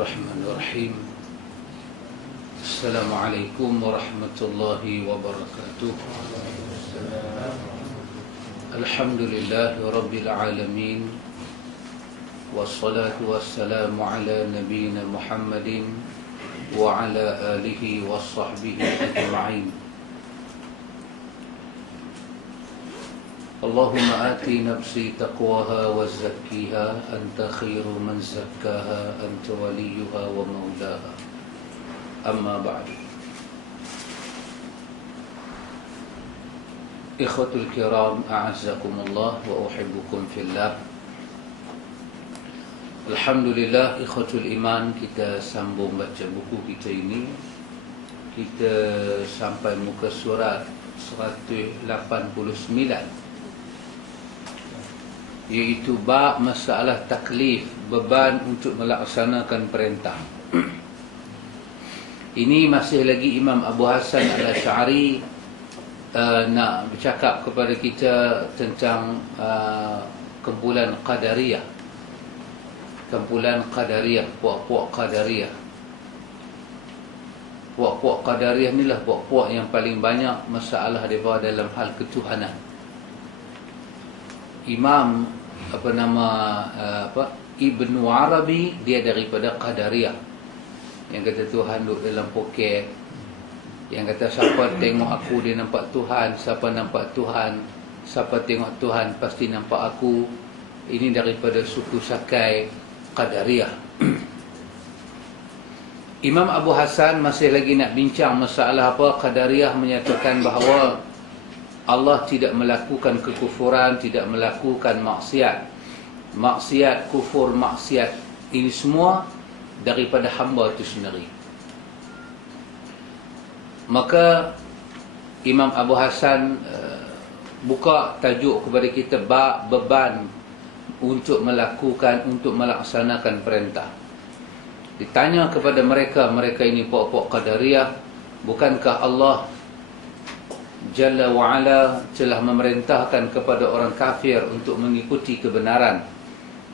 Bismillahirrahmanirrahim. Assalamualaikum warahmatullahi wabarakatuh. Alhamdulillahi rabbil alamin. Wassalatu wassalamu ala nabiyyina Muhammadin wa ala alihi wa sahbihi ajma'in. Allahumma ati nafsi taqwaha wa zakkiha anta khairu man zakkaha anta waliyuha wa maulaha. Amma ba'du. Ikhwatul kiram, a'azzakumullah wa uhibbukum fillah. Alhamdulillah, ikhwatul iman, kita sambung baca buku kita ini. Kita sampai muka surat 189, iaitu bab masalah taklif, beban untuk melaksanakan perintah. Ini masih lagi Imam Abu Hasan Al-Asy'ari nak bercakap kepada kita tentang kumpulan Qadariyah. Kumpulan Qadariyah, puak-puak Qadariyah. Puak-puak Qadariyah inilah puak-puak yang paling banyak masalah mereka dalam hal ketuhanan. Imam Ibnu Arabi, dia daripada Qadariyah, yang kata Tuhan duduk dalam poket, yang kata siapa tengok aku dia nampak Tuhan, siapa nampak Tuhan, siapa tengok Tuhan pasti nampak aku. Ini daripada suku Sakai Qadariyah. Imam Abu Hasan masih lagi nak bincang masalah apa. Qadariyah menyatakan bahawa Allah tidak melakukan kekufuran, tidak melakukan maksiat. Maksiat, kufur, maksiat, ini semua daripada hamba itu sendiri. Maka Imam Abu Hasan buka tajuk kepada kita bab beban untuk melakukan, untuk melaksanakan perintah. Ditanya kepada mereka, mereka ini puak-puak Qadariyah, bukankah Allah Jalla wa'ala telah memerintahkan kepada orang kafir untuk mengikuti kebenaran,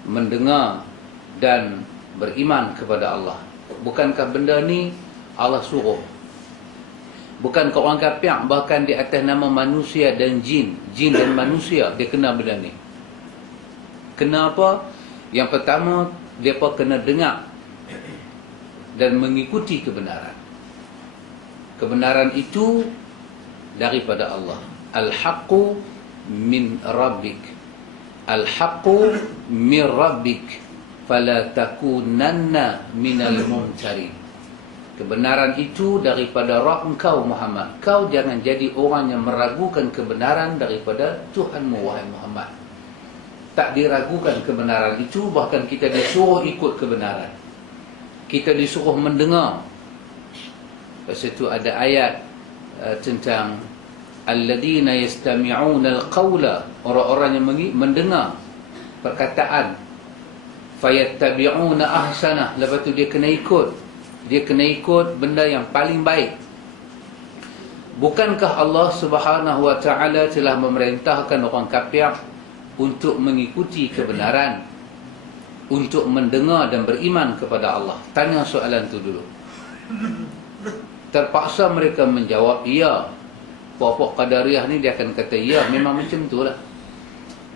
mendengar dan beriman kepada Allah? Bukankah benda ni Allah suruh? Bukankah orang kafir bahkan di atas nama manusia dan jin dan manusia, dia kena benda ni? Kenapa? Yang pertama, mereka kena dengar dan mengikuti kebenaran. Kebenaran itu daripada Allah. Al-haqqu min rabbik. Al-haqqu min rabbik. Fala takunanna minal mumtarin. Kebenaran itu daripada Rabb engkau Muhammad. Kau jangan jadi orang yang meragukan kebenaran daripada Tuhanmu, wahai Muhammad. Tak diragukan kebenaran itu, bahkan kita disuruh ikut kebenaran. Kita disuruh mendengar. Lepas itu ada ayat tentang alladzina yastami'una alqawla, orang-orang yang mendengar perkataan, fayattabi'una ahsanah, lepas tu dia kena ikut benda yang paling baik. Bukankah Allah Subhanahu wa taala telah memerintahkan orang kafir untuk mengikuti kebenaran, untuk mendengar dan beriman kepada Allah? Tanya soalan tu dulu. Terpaksa mereka menjawab ya. Puak-puak Qadariyah ni dia akan kata ya, memang macam itulah.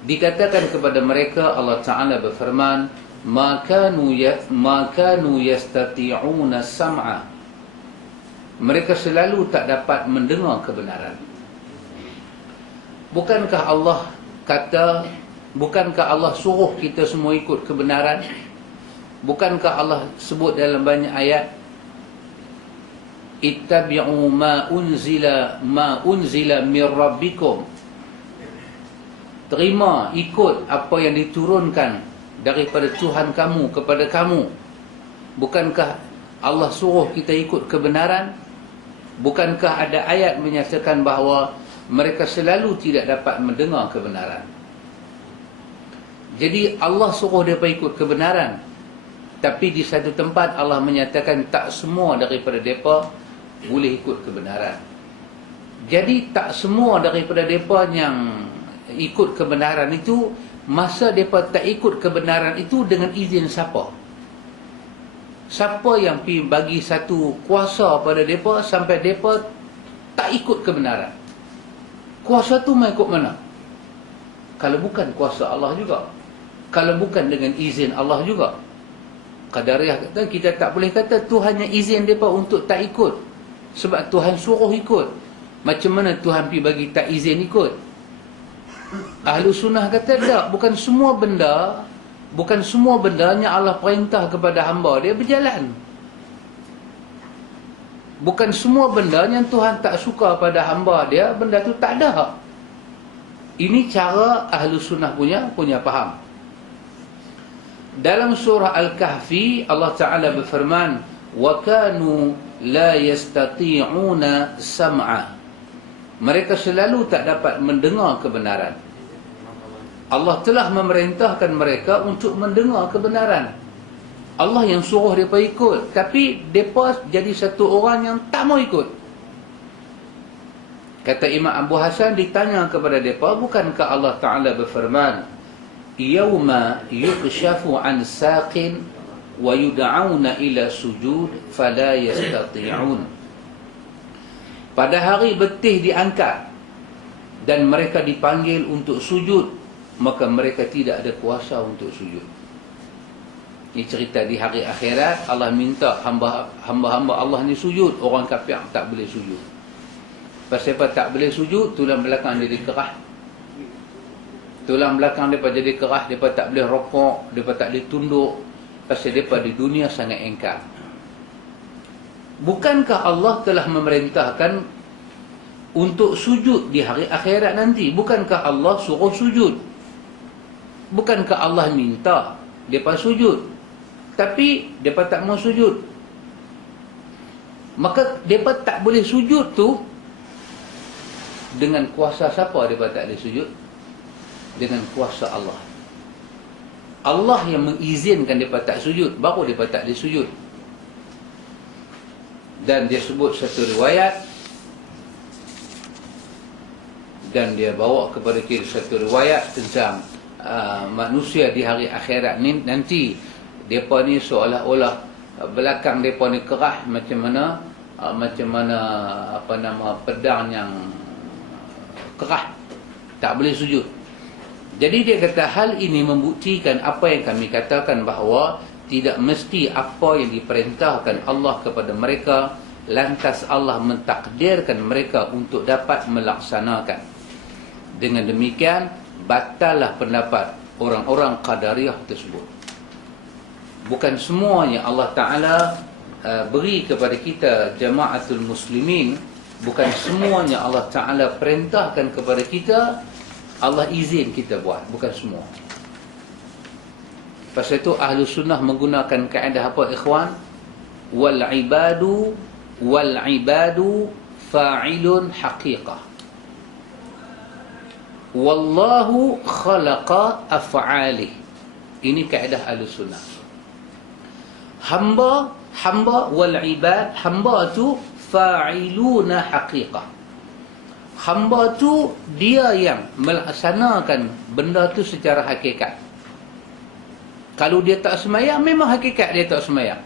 Dikatakan kepada mereka, Allah Ta'ala berfirman, ma kanu yastati'una sam'a. Mereka selalu tak dapat mendengar kebenaran. Bukankah Allah kata, bukankah Allah suruh kita semua ikut kebenaran? Bukankah Allah sebut dalam banyak ayat, ittabi'u ma unzila min rabbikum. Terima, ikut apa yang diturunkan daripada Tuhan kamu kepada kamu. Bukankah Allah suruh kita ikut kebenaran? Bukankah ada ayat menyatakan bahawa mereka selalu tidak dapat mendengar kebenaran? Jadi Allah suruh mereka ikut kebenaran, tapi di satu tempat Allah menyatakan tak semua daripada mereka boleh ikut kebenaran. Jadi tak semua daripada mereka yang ikut kebenaran itu, masa mereka tak ikut kebenaran itu dengan izin siapa? Siapa yang pergi bagi satu kuasa pada mereka sampai mereka tak ikut kebenaran? Kuasa tu mai ikut mana? Kalau bukan kuasa Allah juga, kalau bukan dengan izin Allah juga. Qadariyah kata kita tak boleh kata Tuhan yang izin mereka untuk tak ikut, sebab Tuhan suruh ikut. Macam mana Tuhan pergi bagi tak izin ikut? Ahlu sunnah kata tak, bukan semua benda yang Allah perintah kepada hamba dia berjalan. Bukan semua benda yang Tuhan tak suka pada hamba dia, benda tu tak ada. Ini cara ahlu sunnah punya faham. Dalam surah Al-Kahfi Allah Ta'ala berfirman, wa kanu la yastati'una sam'a. Mereka selalu tak dapat mendengar kebenaran. Allah telah memerintahkan mereka untuk mendengar kebenaran. Allah yang suruh mereka ikut, tapi mereka jadi satu orang yang tak mau ikut. Kata Imam Abu Hasan, ditanya kepada mereka, bukankah Allah Ta'ala berfirman, yawma yukshafu an saqin wa yud'auna ila sujud fala yastati'un. Pada hari betih diangkat dan mereka dipanggil untuk sujud, maka mereka tidak ada kuasa untuk sujud. Ini cerita di hari akhirat. Allah minta hamba-hamba Allah ni sujud, orang kafir tak boleh sujud. Pasal apa tak boleh sujud? Tulang belakang jadi kerah. Tulang belakang mereka jadi kerah, mereka tak boleh rokok, mereka tak boleh tunduk. Pasal mereka di dunia sangat engkar. Bukankah Allah telah memerintahkan untuk sujud di hari akhirat nanti? Bukankah Allah suruh sujud? Bukankah Allah minta mereka sujud? Tapi mereka tak mau sujud. Maka mereka tak boleh sujud tu dengan kuasa siapa mereka tak boleh sujud? Dengan kuasa Allah. Allah yang mengizinkan mereka tak sujud, baru mereka tak boleh sujud. Dan dia sebut satu riwayat, dan dia bawa kepada kita satu riwayat tentang manusia di hari akhirat ni nanti. Mereka ni seolah-olah belakang mereka ni kerah macam mana pedang yang kerah, tak boleh sujud. Jadi dia kata hal ini membuktikan apa yang kami katakan, bahawa tidak mesti apa yang diperintahkan Allah kepada mereka lantas Allah mentakdirkan mereka untuk dapat melaksanakan. Dengan demikian batallah pendapat orang-orang Qadariyah tersebut. Bukan semuanya Allah Ta'ala beri kepada kita jama'atul muslimin, bukan semuanya Allah Ta'ala perintahkan kepada kita, Allah izin kita buat, bukan semua. Pasal itu ahlu sunnah menggunakan kaedah apa ikhwan? Wal ibadu fa'ilun haqiqah, wallahu khalaqa af'alih. Ini kaedah ahlu sunnah. Hamba wal ibad, hamba tu fa'iluna haqiqah. Hamba tu dia yang melaksanakan benda tu secara hakikat. Kalau dia tak semayang, memang hakikat dia tak semayang.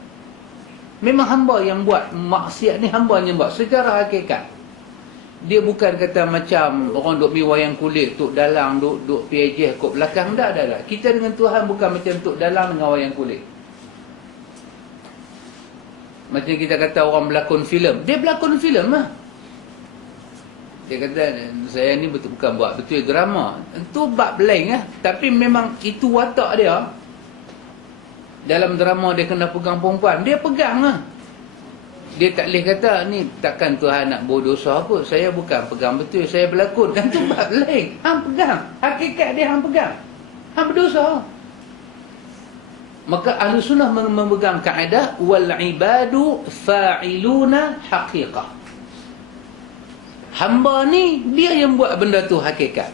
Memang hamba yang buat maksiat ni, hamba yang buat secara hakikat. Dia bukan kata macam orang duk pergi wayang kulit, tuk dalang duk PJ kot belakang. Dah. Kita dengan Tuhan bukan macam tuk dalang dengan wayang kulit. Macam kita kata orang berlakon filem, dia berlakon filem lah. Dia kata saya ni bukan buat betul drama. Itu bab lain lah. Tapi memang itu watak dia. Dalam drama dia kena pegang perempuan, dia pegang lah. Dia tak boleh kata ni takkan Tuhan nak berdosa apa, saya bukan pegang betul, saya berlakon. Kan tu bab lain. Hang pegang, hakikat dia hang pegang, hang berdosa. Maka ahli sunnah memegang kaedah wal ibadu fa'iluna haqiqah. Hamba ni dia yang buat benda tu hakikat.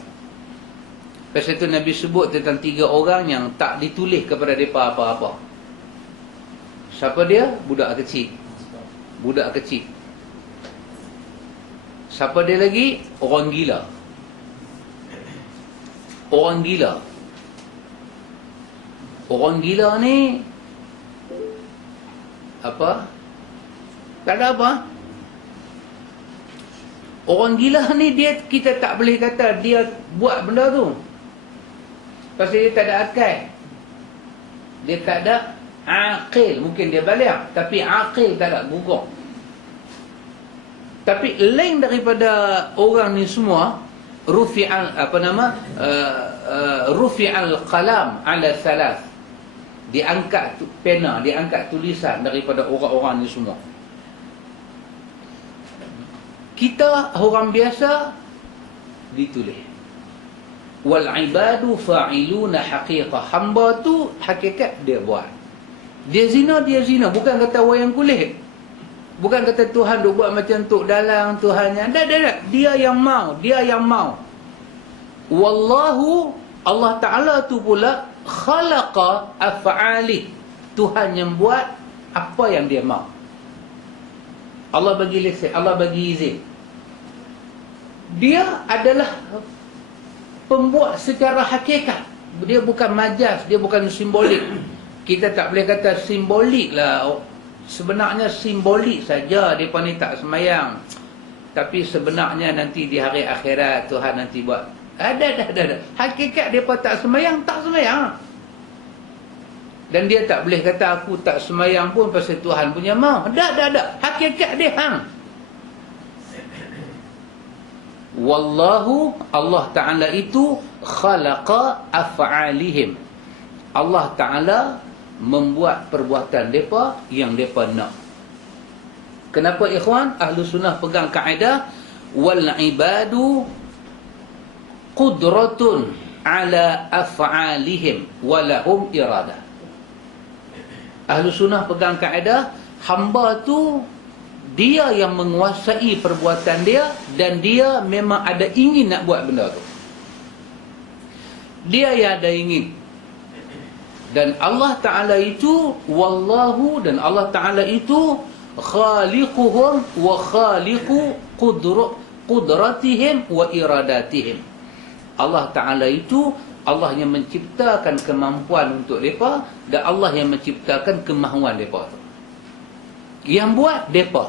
Pasal itu Nabi sebut tentang 3 orang yang tak ditulis kepada mereka apa-apa. Siapa dia? Budak kecil. Budak kecil. Siapa dia lagi? Orang gila. Orang gila. Orang gila ni apa? Tak ada apa. Orang gila ni kita tak boleh kata dia buat benda tu. Pasal dia tak ada akal. Dia tak ada aqil. Mungkin dia baligh, tapi aqil tak ada, gugur. Tapi lain daripada orang ni semua, rufi'al rufi'al qalam ala thalath. Diangkat pena, diangkat tulisan daripada orang-orang ni semua. Kita orang biasa ditulis. Wal ibadu fa'iluna haqiqah. Hamba tu hakikat dia buat. Dia zina, bukan kata wayang kulit. Bukan kata Tuhan duk buat macam tok dalang Tuhannya. Tak. Dia yang mau. Wallahu, Allah Ta'ala tu pula khalaqa af'ali. Tuhan yang buat apa yang dia mau. Allah bagi lesen, Allah bagi izin. Dia adalah pembuat secara hakikat. Dia bukan majas, dia bukan simbolik. Kita tak boleh kata simbolik lah. Sebenarnya simbolik saja mereka ni tak semayang. Tapi sebenarnya nanti di hari akhirat Tuhan nanti buat. Ada. Hakikat mereka tak semayang. Dan dia tak boleh kata aku tak semayang pun pasal Tuhan punya mau. Ada. Hakikat dia Wallahu, Allah Ta'ala itu khalaqa af'alihim. Allah Ta'ala membuat perbuatan mereka yang mereka nak. Kenapa ikhwan? Ahlu sunnah pegang kaedah wal ibadu qudratun ala af'alihim walahum iradah. Ahlu sunnah pegang kaedah hamba tu dia yang menguasai perbuatan dia dan dia memang ada ingin nak buat benda tu. Dia yang ada ingin. Dan Allah Ta'ala itu wallahu, dan Allah Ta'ala itu khaliquhum wa khaliqu qudratihim wa iradatihim. Allah Ta'ala itu Allah yang menciptakan kemampuan untuk mereka dan Allah yang menciptakan kemahuan mereka tu. Yang buat mereka.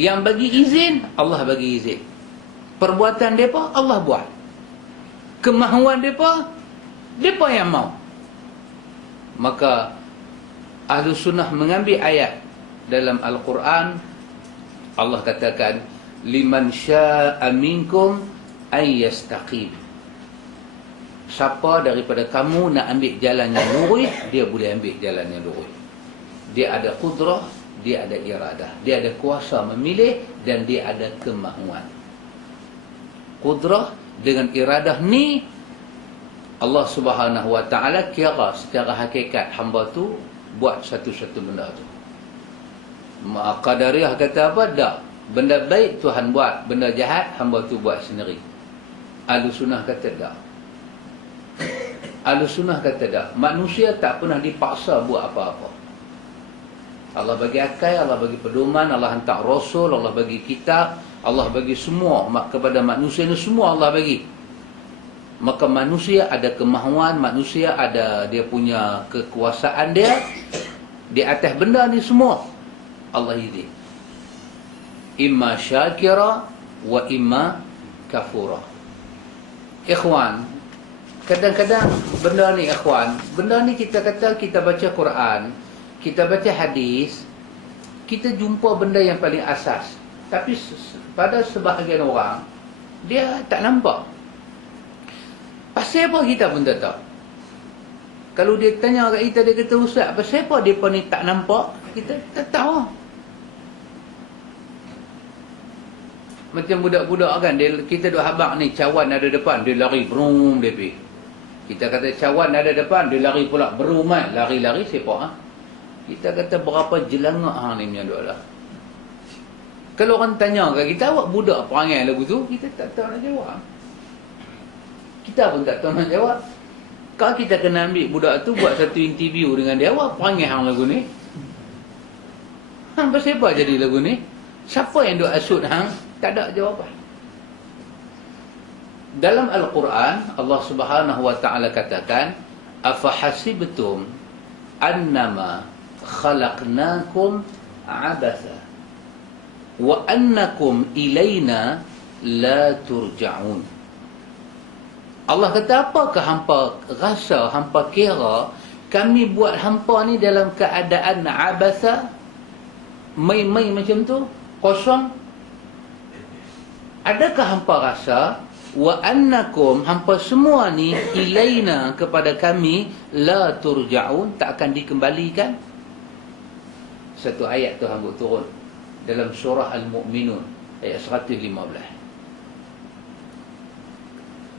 Yang bagi izin, Allah bagi izin. Perbuatan mereka Allah buat. Kemahuan mereka yang mau. Maka Ahlu Sunnah mengambil ayat dalam Al-Quran. Allah katakan liman sya'a minkum ay yastaqim. Siapa daripada kamu nak ambil jalan yang lurus, dia boleh ambil jalan yang lurus. Dia ada kudrah, dia ada iradah, dia ada kuasa memilih dan dia ada kemahuan. Kudrah dengan iradah ni Allah Subhanahu Wa Ta'ala kira secara hakikat hamba tu buat satu-satu benda tu. Qadariyah kata apa? Tak. Benda baik Tuhan buat, benda jahat hamba tu buat sendiri. Ahlu Sunnah kata tak. Ahlu Sunnah kata tak. Manusia tak pernah dipaksa buat apa-apa. Allah bagi akal, Allah bagi pedoman, Allah hantar Rasul, Allah bagi kitab, Allah bagi semua kepada manusia ni, semua Allah bagi. Maka manusia ada kemahuan, manusia ada dia punya kekuasaan dia di atas benda ni semua. Allah izin. Imma syakira wa imma kafura. Ikhwan, kadang-kadang benda ni ikhwan, benda ni kita kata kita baca Quran, kita baca hadis, kita jumpa benda yang paling asas. Tapi pada sebahagian orang, dia tak nampak. Pasal apa kita pun tak tahu. Kalau dia tanya kat kita, dia kata, Ustaz, pasal apa mereka ni tak nampak? Kita tak tahu. Macam budak-budak kan, kita duk habaq ni, cawan ada depan, dia lari, brum, dia pergi. Kita kata cawan ada depan, dia lari pula, brum, lari-lari, siapa? Kita kata berapa jelangak hang ni punya duk lah. Kalau orang tanya kat kita, awak budak perangai lagu tu, kita tak tahu nak jawab. Kita pun tak tahu nak jawab. Kalau kita kena ambil budak tu, buat satu interview dengan dia, awak perangai hang lagu ni? Hang pasal apa jadi lagu ni? Siapa yang duk asut hang? Tak ada jawapan. Dalam Al-Quran, Allah Subhanahu Wa Ta'ala katakan, afahasibtum annama khalaqnakum abatha wa annakum ilaina la turja'un. Allah kata, apakah hampa rasa, hampa kira kami buat hampa ni dalam keadaan abatha, mai-mai macam tu, kosong? Adakah hampa rasa wa annakum, hampa semua ni, ilaina, kepada kami, la turja'un, tak akan dikembalikan? Satu ayat tu hamba turun dalam surah Al-Mu'minun ayat 115.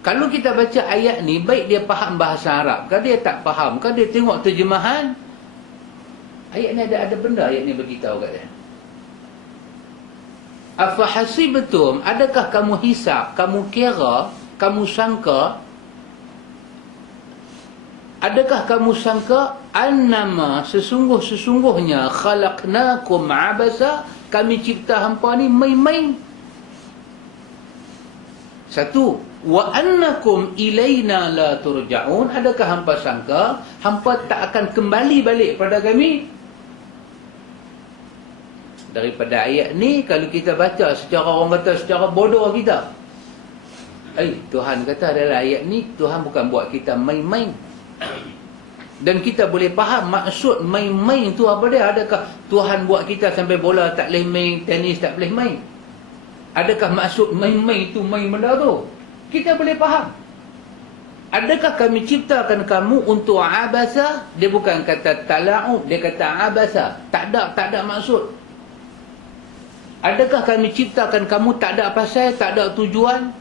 Kalau kita baca ayat ni, baik dia faham bahasa Arab, kan dia tak faham, kan dia tengok terjemahan, ayat ni ada benda ayat ni beritahu kat dia. Afahasibtum, adakah kamu hisap, kamu kira, kamu sangka, adakah kamu sangka annama, sesungguhnya khalaqnakum abasa, kami cipta hampa ni main-main? Satu, wa annakum ilaina la turja'un, adakah hampa sangka hampa tak akan kembali balik pada kami? Daripada ayat ni, kalau kita baca secara, orang kata secara bodoh kita, Tuhan kata dalam ayat ni, Tuhan bukan buat kita main-main. Dan kita boleh faham maksud main-main tu apa dia. Adakah Tuhan buat kita sampai bola tak boleh main, tenis tak boleh main? Adakah maksud main-main tu main benda tu? Kita boleh faham. Adakah kami ciptakan kamu untuk abasa? Dia bukan kata tala'ub, dia kata abasa. Tak ada maksud. Adakah kami ciptakan kamu tak ada pasal, tak ada tujuan?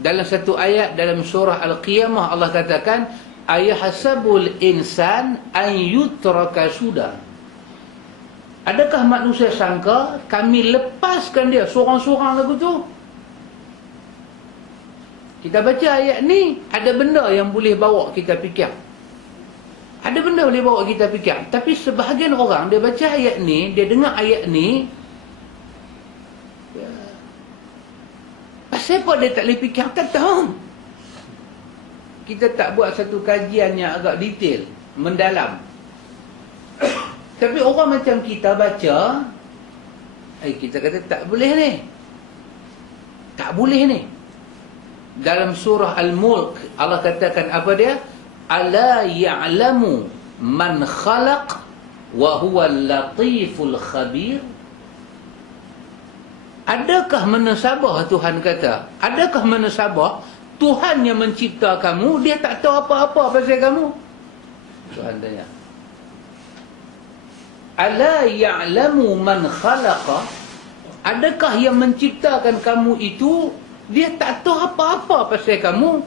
Dalam satu ayat dalam surah Al-Qiyamah, Allah katakan, ayahasabul insan an yutraka suda. Adakah manusia sangka kami lepaskan dia sorang-sorang lagu tu? Kita baca ayat ni, ada benda yang boleh bawa kita fikir. Ada benda boleh bawa kita fikir. Tapi sebahagian orang, dia baca ayat ni, dia dengar ayat ni, pasal apa dia tak boleh fikir? Tak tahu. Kita tak buat satu kajian yang agak detail, mendalam. Tapi orang macam kita baca, kita kata tak boleh ni. Tak boleh ni. Dalam surah Al-Mulk, Allah katakan apa dia? Ala ya'lamu man khalaq wa huwa al-latiful khabir. Adakah menasabah, Tuhan kata, adakah menasabah Tuhan yang mencipta kamu, dia tak tahu apa-apa pasal kamu? Tuhan tanya. Ala ya'lamu man khalaqa, adakah yang menciptakan kamu itu, dia tak tahu apa-apa pasal kamu?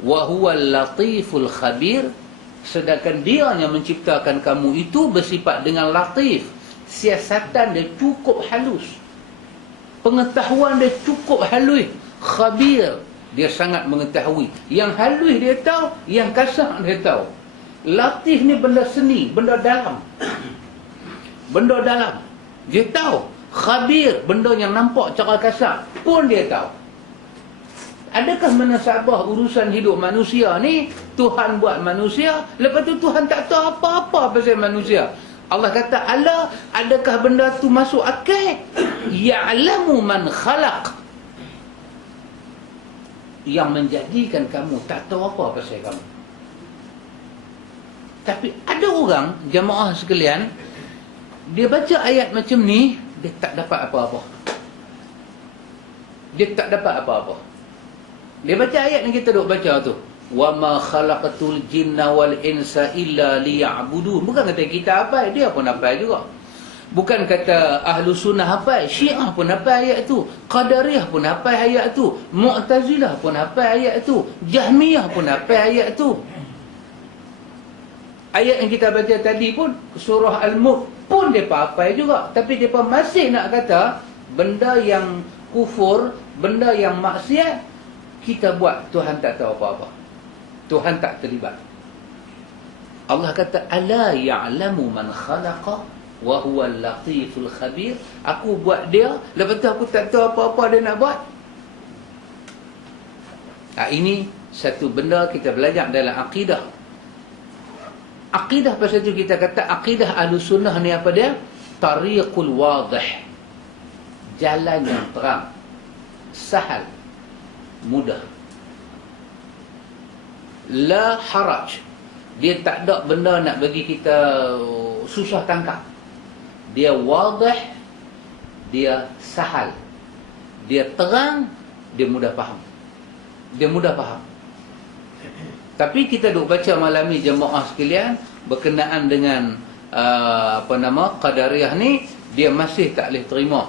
Wa huwal latiful khabir, sedangkan dia yang menciptakan kamu itu bersifat dengan latif. Siasatan dia cukup halus, pengetahuan dia cukup halus. Khabir, dia sangat mengetahui. Yang halus dia tahu, yang kasar dia tahu. Latif ni benda seni, benda dalam. Benda dalam dia tahu. Khabir, benda yang nampak cara kasar pun dia tahu. Adakah menasabah urusan hidup manusia ni, Tuhan buat manusia, lepas tu Tuhan tak tahu apa-apa pasal manusia? Allah kata, ala, adakah benda tu masuk akal? Ya'lamu man khalaq, yang menjadikan kamu tak tahu apa pasal kamu. Tapi ada orang, jamaah sekalian, dia baca ayat macam ni, dia tak dapat apa-apa. Dia tak dapat apa-apa. Dia baca ayat yang kita duk baca tu, wa ma khalaqatul jinna wal insa illa liya'budun. Bukan kata kita hafal, dia pun hafal juga. Bukan kata ahlu sunnah hafal, Syiah pun hafal ayat tu, Qadariyah pun hafal ayat tu, Mu'tazilah pun hafal ayat tu, Jahmiyah pun hafal ayat tu. Ayat yang kita baca tadi pun, surah Al-Mulk pun mereka hafal juga. Tapi mereka masih nak kata benda yang kufur, benda yang maksiat, kita buat, Tuhan tak tahu apa-apa. Tuhan tak terlibat. Allah kata, ala ya'lamu man khalaqa wa huwa al-latiful khabir. Aku buat dia, lepas tu aku tak tahu apa-apa dia nak buat. Ini satu benda kita belajar dalam akidah. Akidah pasal itu kita kata akidah Ahlussunnah ni apa dia? Tariqul wadih. Jalan yang terang, sahal, mudah. La haraj. Dia tak ada benda nak bagi kita susah tangkap. Dia wadih, dia sahal, dia terang, dia mudah faham. Dia mudah faham. Tapi kita duk baca malam ni jemaah sekalian berkenaan dengan Qadariyah ni, dia masih tak boleh terima.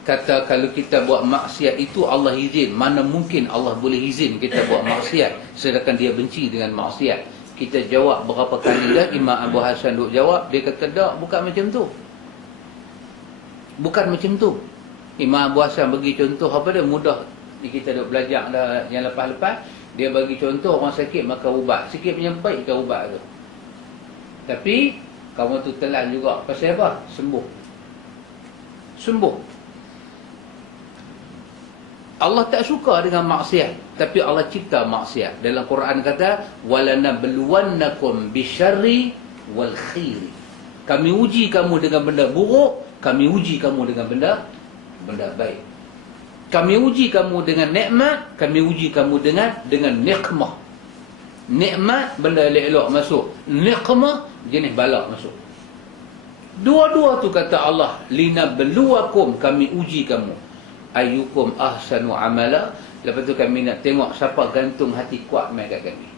Kata kalau kita buat maksiat itu Allah izin. Mana mungkin Allah boleh izin kita buat maksiat sedangkan dia benci dengan maksiat. Kita jawab berapa kali dah, Imam Abu Hassan duk jawab, dia kata tak, bukan macam tu. Bukan macam tu. Imam Abu Hassan bagi contoh apa dia mudah. Kita duk belajar dah yang lepas-lepas. Dia bagi contoh orang sakit makan ubat. Sikit penyempai ke ubat tu. Tapi kamu tu telan juga. Pasal apa? Sembuh. Sembuh. Allah tak suka dengan maksiat, tapi Allah cipta maksiat. Dalam Quran kata walanabluwannakum bisyarri wal khairi. Kami uji kamu dengan benda buruk, kami uji kamu dengan benda baik. Kami uji kamu dengan nikmat, kami uji kamu dengan nikmah. Nikmat benda elok-elok masuk, nikmah jenis balak masuk. Dua-dua tu kata Allah, linabluwakum, kami uji kamu. Ayyukum ahsanu amala. Lepas tu kami nak tengok siapa gantung hati kuat mai kat kami.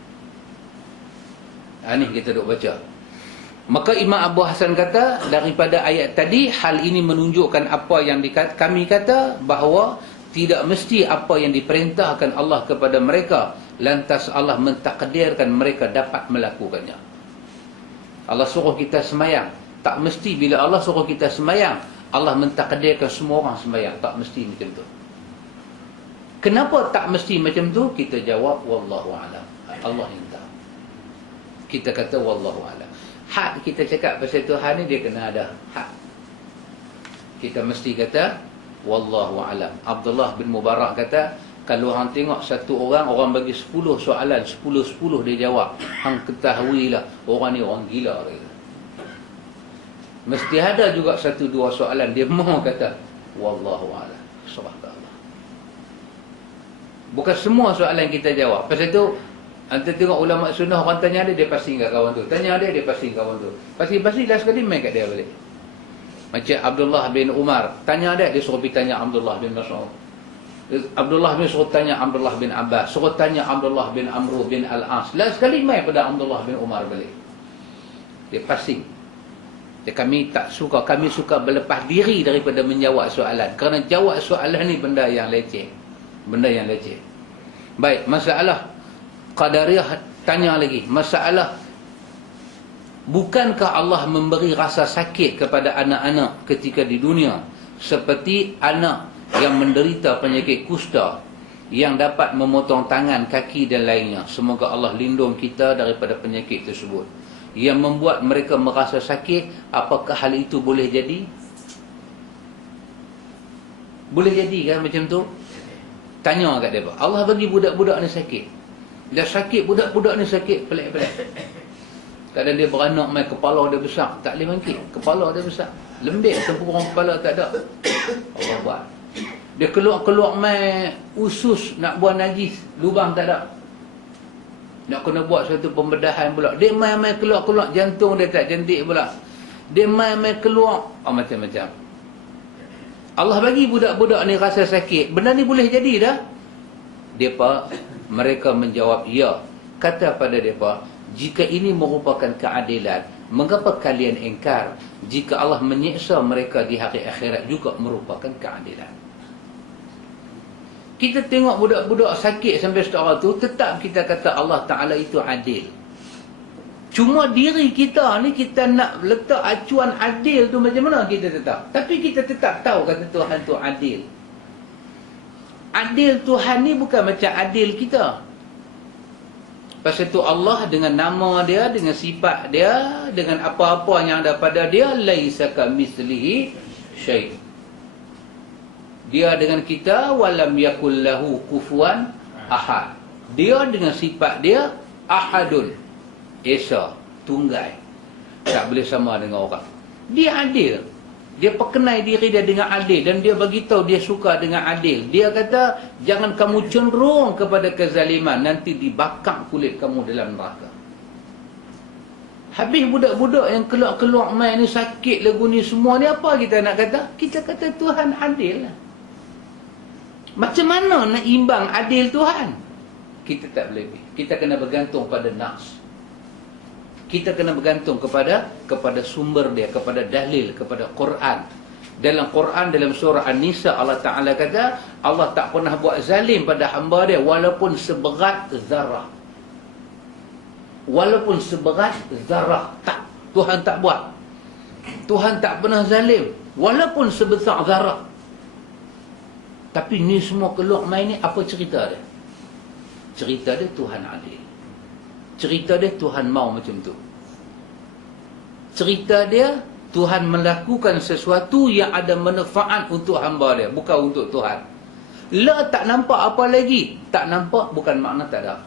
Ni kita duk baca. Maka Imam Abu Hassan kata daripada ayat tadi, hal ini menunjukkan apa yang kami kata, bahawa tidak mesti apa yang diperintahkan Allah kepada mereka lantas Allah mentakdirkan mereka dapat melakukannya. Allah suruh kita semayang, tak mesti bila Allah suruh kita semayang Allah mentakdirkan semua orang semayang. Tak mesti macam tu. Kenapa tak mesti macam tu? Kita jawab wallahu alam. Allah yang tahu. Kita kata wallahu alam. Hak kita cakap pasal Tuhan ni, dia kena ada hak. Kita mesti kata wallahu alam. Abdullah bin Mubarak kata, kalau orang tengok satu orang bagi 10 soalan, 10-10 dia jawab, hang ketahuilah orang ni orang gila. Mesti ada juga 1-2 soalan dia mau kata wallahu a'lam. Subhanallah. Bukan semua soalan kita jawab. Pasal tu anda tengok ulama sunnah, orang tanya dia pasti kat kawan tu. Tanya dia pasti kawan tu. Pasti last sekali main kat dia balik. Macam Abdullah bin Umar, tanya dia suruh pergi tanya Abdullah bin Mas'ud. Abdullah bin suruh tanya Abdullah bin Abbas, suruh tanya Abdullah bin Amr bin Al-As. Last sekali main pada Abdullah bin Umar balik. Dia passing. Kami tak suka, kami suka berlepas diri daripada menjawab soalan. Kerana jawab soalan ni benda yang leceh. Benda yang leceh. Baik, masalah Qadariyah tanya lagi. Masalah, bukankah Allah memberi rasa sakit kepada anak-anak ketika di dunia seperti anak yang menderita penyakit kusta yang dapat memotong tangan, kaki dan lainnya? Semoga Allah lindung kita daripada penyakit tersebut yang membuat mereka merasa sakit. Apakah hal itu boleh jadi? Boleh jadi kan macam tu? Tanya kat dia, Allah bagi budak-budak ni sakit. Dia sakit, budak-budak ni sakit pelik-pelik. Kadang dia beranak main kepala dia besar, tak boleh bangkit. Kepala dia besar, lembik, tempurung kepala tak ada. Allah buat. Dia keluar-keluar main usus nak buang najis, lubang tak ada. Nak kena buat satu pembedahan pula. Dia main-main keluar-keluar, jantung dia tak cantik pula. Dia main-main keluar, macam-macam. Allah bagi budak-budak ni rasa sakit. Benda ni boleh jadi dah. Mereka menjawab ya. Kata pada mereka, jika ini merupakan keadilan, mengapa kalian ingkar jika Allah menyiksa mereka di hari akhirat juga merupakan keadilan? Kita tengok budak-budak sakit sampai setara tu, tetap kita kata Allah Ta'ala itu adil. Cuma diri kita ni, kita nak letak acuan adil tu macam mana kita tetap. Tapi kita tetap tahu kata Tuhan tu adil. Adil Tuhan ni bukan macam adil kita. Pasal tu Allah dengan nama dia, dengan sifat dia, dengan apa-apa yang ada pada dia, laisa kamitslihi syai'. Dia dengan kita, walam yakul lahu kufuwan ahad. Dia dengan sifat dia ahadun. esa, tunggai. Tak boleh sama dengan orang. Dia adil. Dia perkenai diri dia dengan adil dan dia beritahu dia suka dengan adil. Dia kata, jangan kamu cenderung kepada kezaliman, nanti dibakar kulit kamu dalam neraka. Habis budak-budak yang keluar-keluar main ni sakit lagu ni semua ni, apa kita nak kata? Kita kata Tuhan adil lah. Macam mana nak imbang adil Tuhan? Kita tak boleh. Kita kena bergantung pada nas. Kita kena bergantung kepada sumber dia, kepada dalil, kepada Quran. Dalam Quran, dalam surah An-Nisa, Allah Ta'ala kata, Allah tak pernah buat zalim pada hamba dia walaupun seberat zarah. Walaupun seberat zarah. Tak. Tuhan tak buat. Tuhan tak pernah zalim walaupun sebesar zarah. Tapi ni semua keluar main ni, apa cerita dia? Cerita dia Tuhan adil. Cerita dia Tuhan mau macam tu. Cerita dia Tuhan melakukan sesuatu yang ada manfaat untuk hamba dia, bukan untuk Tuhan. La tak nampak apa lagi? Tak nampak bukan makna tak ada.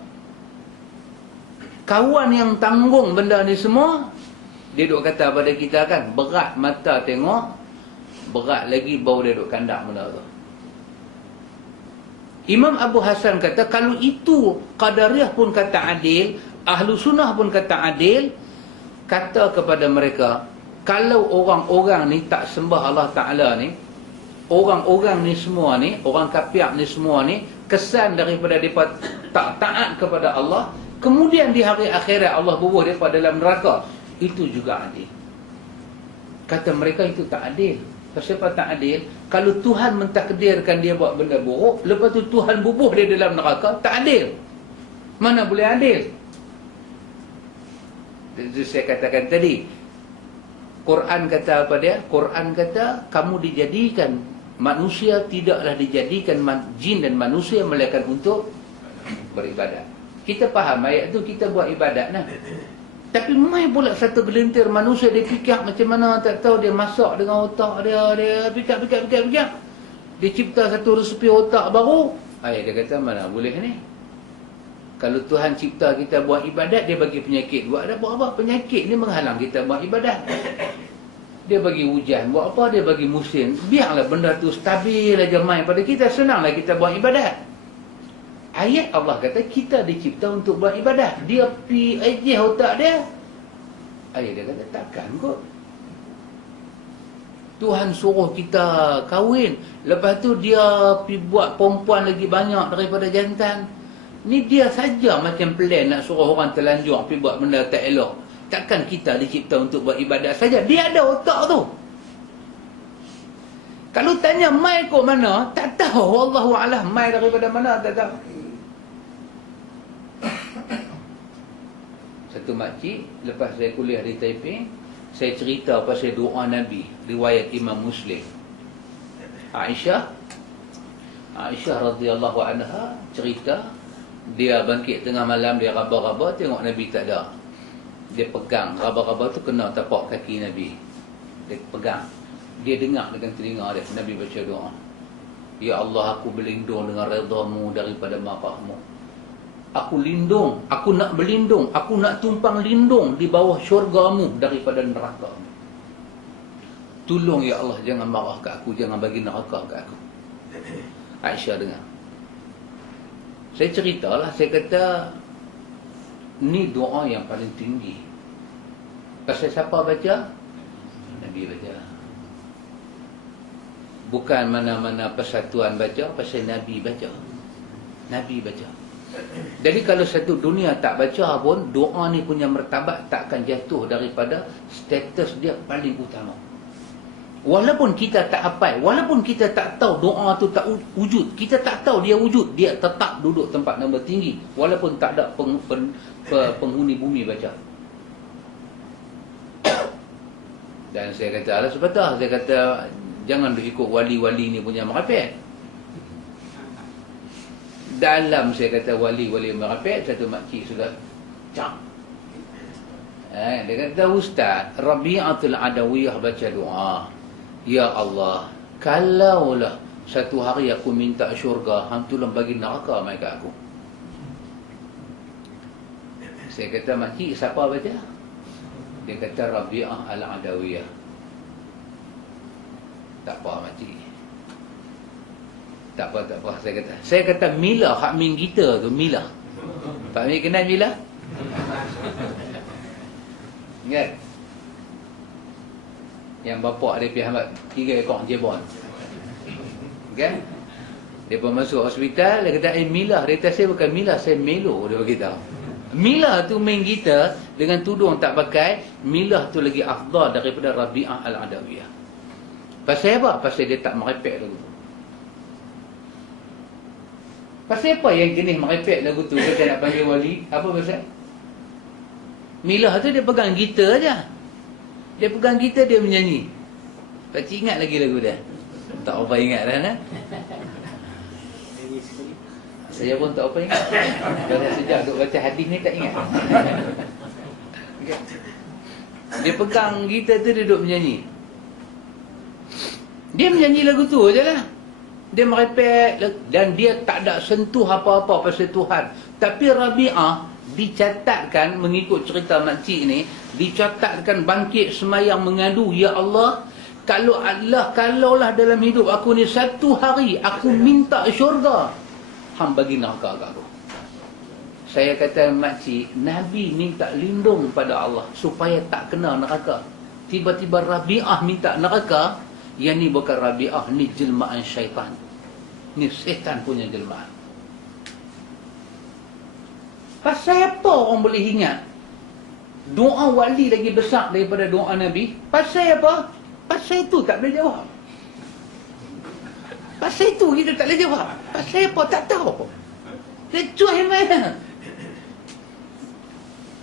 Kawan yang tanggung benda ni semua, dia duk kata pada kita kan, berat mata tengok, berat lagi bau dia duk kandak benda tu. Imam Abu Hasan kata, kalau itu Qadariyah pun kata adil, Ahlu Sunnah pun kata adil, kata kepada mereka, kalau orang-orang ni tak sembah Allah Ta'ala ni, orang-orang ni semua ni, orang kafir ni semua ni, kesan daripada mereka tak taat kepada Allah, kemudian di hari akhirat Allah bubuh mereka dalam neraka, itu juga adil. Kata mereka itu tak adil. Kenapa tak adil? Kalau Tuhan mentakdirkan dia buat benda buruk, lepas tu Tuhan bubuh dia dalam neraka, tak adil. Mana boleh adil? Itu saya katakan tadi. Quran kata apa dia? Quran kata, kamu dijadikan, manusia tidaklah dijadikan jin dan manusia melainkan untuk beribadat. Kita faham ayat tu, kita buat ibadat nah. Tapi mai pula satu gelintir manusia dia fikir macam mana tak tahu, dia masak dengan otak dia, dia fikir. Dia cipta satu resepi otak baru. Dia kata mana boleh ni? Kalau Tuhan cipta kita buat ibadat, dia bagi penyakit. Buat apa? Penyakit ni menghalang kita buat ibadat. Dia bagi hujan, buat apa? Dia bagi musim. Biarlah benda tu stabil aja main pada kita, senanglah kita buat ibadat. Ayat Allah kata kita dicipta untuk buat ibadat. Dia pi aje otak dia. Ayat dia kata takkan kot. Tuhan suruh kita kahwin, lepas tu dia pi buat perempuan lagi banyak daripada jantan. Ni dia saja macam plan nak suruh orang terlanjur pi buat benda tak elok. Takkan kita dicipta untuk buat ibadat saja. Dia ada otak tu. Kalau tanya mai kok mana, tak tahu. Wallahu a'lam, mai daripada mana tak tahu. Satu makcik, lepas saya kuliah di Taiping, saya cerita pasal doa Nabi, riwayat Imam Muslim. Aisyah radhiyallahu anha cerita, dia bangkit tengah malam, dia raba-raba, tengok Nabi tak ada. Dia pegang, raba-raba tu kena tapak kaki Nabi. Dia pegang. Dia dengar dengan telinga dia, Nabi baca doa. Ya Allah, aku berlindung dengan redha-Mu daripada marah-Mu. Aku lindung, aku nak berlindung, aku nak tumpang lindung di bawah syurga-Mu daripada neraka-Mu. Tolong ya Allah, jangan marah ke aku, jangan bagi neraka ke aku. Aisyah dengar. Saya ceritalah, saya kata, ni doa yang paling tinggi. Pasal siapa baca? Nabi baca. Bukan mana-mana persatuan baca, pasal Nabi baca. Nabi baca. Jadi kalau satu dunia tak baca pun, doa ni punya martabat tak akan jatuh daripada status dia paling utama. Walaupun kita tak hafal, walaupun kita tak tahu doa tu tak wujud, kita tak tahu dia wujud, dia tetap duduk tempat nombor tinggi walaupun tak ada penghuni bumi baca. Dan saya kata, alah sebetulnya, saya kata jangan ikut wali-wali ni punya marifat. Dalam saya kata wali-wali marifat, satu makcik sudah cak. Dia kata, Ustaz, Rabi'atul Adawiyah baca doa, ya Allah, kalaulah satu hari aku minta syurga, hang tolong bagi neraka mai kat aku. Saya kata, makcik siapa baca? Dia kata Rabi'ah Al-Adawiyah. Tak apa makcik. Tak apa, saya kata Mila hak min kita tu, Mila. Pak Min kenal Mila? Ingat? Yang bapak dia pergi hambat 3 ekor jebon. Kan? Dia pun masuk hospital, dia kata, Mila. Dia kata, saya bukan Mila, saya Melo. Dia beritahu. Mila tu main kita dengan tudung tak pakai. Mila tu lagi afdal daripada Rabi'ah Al-Adawiyah. Pasal apa? Pasal dia tak merepek lagu tu. Pasal apa yang jenis merepek lagu tu? Kita nak panggil wali. Apa pasal? Mila tu dia pegang gitar aja. Dia pegang gitar, dia menyanyi. Pakcik ingat lagi lagu dia? Tak apa ingat dah nah? Saya pun tak apa ingat. Dah sejak duk baca hadis ni tak ingat. Dia pegang gitar tu, dia duduk menyanyi. Dia menyanyi lagu tu je lah. Dia merepek dan dia tak ada sentuh apa-apa pasal Tuhan. Tapi Rabi'ah dicatatkan, mengikut cerita makcik ni, dicatatkan bangkit semayang mengadu, ya Allah, kalaulah dalam hidup aku ni satu hari aku minta syurga, hang bagi neraka kat aku. Saya kata makcik, Nabi minta lindung pada Allah supaya tak kena neraka. Tiba-tiba Rabi'ah minta neraka. Yang ni bukan Rabi'ah, ni jelmaan syaitan. Ni setan punya jelmaan. Pasal apa orang boleh ingat doa wali lagi besar daripada doa Nabi? Pasal apa? Pasal itu tak boleh jawab. Pasal itu kita tak boleh jawab. Pasal apa? Tak tahu. Dia cuai mana?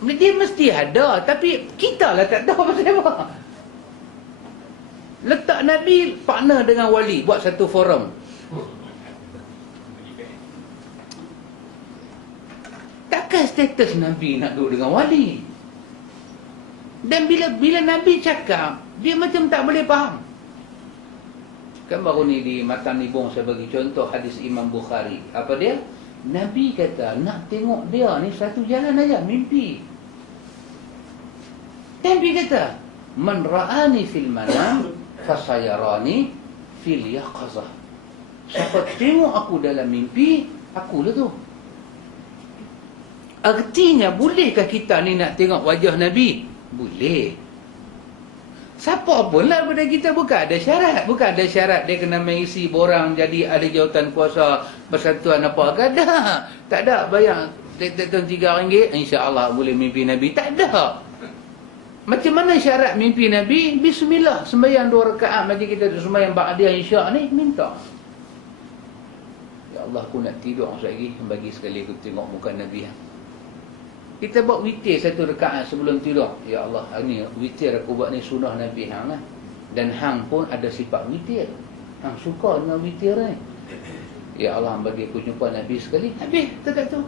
Dia mesti ada, tapi kita lah tak tahu pasal apa. Letak Nabi partner dengan wali, buat satu forum. Takkan status Nabi nak duduk dengan wali? Dan bila Nabi cakap, dia macam tak boleh faham. Kan baru ni di Matan Nibong saya bagi contoh hadis Imam Bukhari. Apa dia? Nabi kata, nak tengok dia ni satu jalan aja, mimpi. Nabi kata, man ra'ani fil manam fasayarani fil yaqazah. Siapa tengok aku dalam mimpi, akulah tu. Artinya, bolehkah kita ni nak tengok wajah Nabi? Boleh. Siapa pun lah daripada kita, bukan ada syarat. Bukan ada syarat dia kena mengisi borang jadi ahli jawatan kuasa persatuan apa ke? Tak ada. Bayar Tahun RM3, insya-Allah boleh mimpi Nabi. Tak ada. Macam mana syarat mimpi Nabi? Bismillah, sembahyang 2 rakaat macam kita sembahyang ba'diyah isyak ni, minta. Ya Allah, aku nak tidur sekali lagi, bagi sekali aku tengok muka Nabi. Kita buat witir 1 rakaat sebelum tidur. Ya Allah, ni witir aku buat ni sunnah Nabi hang lah. Dan hang pun ada sifat witir. Hang suka dengan witir ni. Ya Allah, bagi aku jumpa Nabi sekali. Habis, tak tu.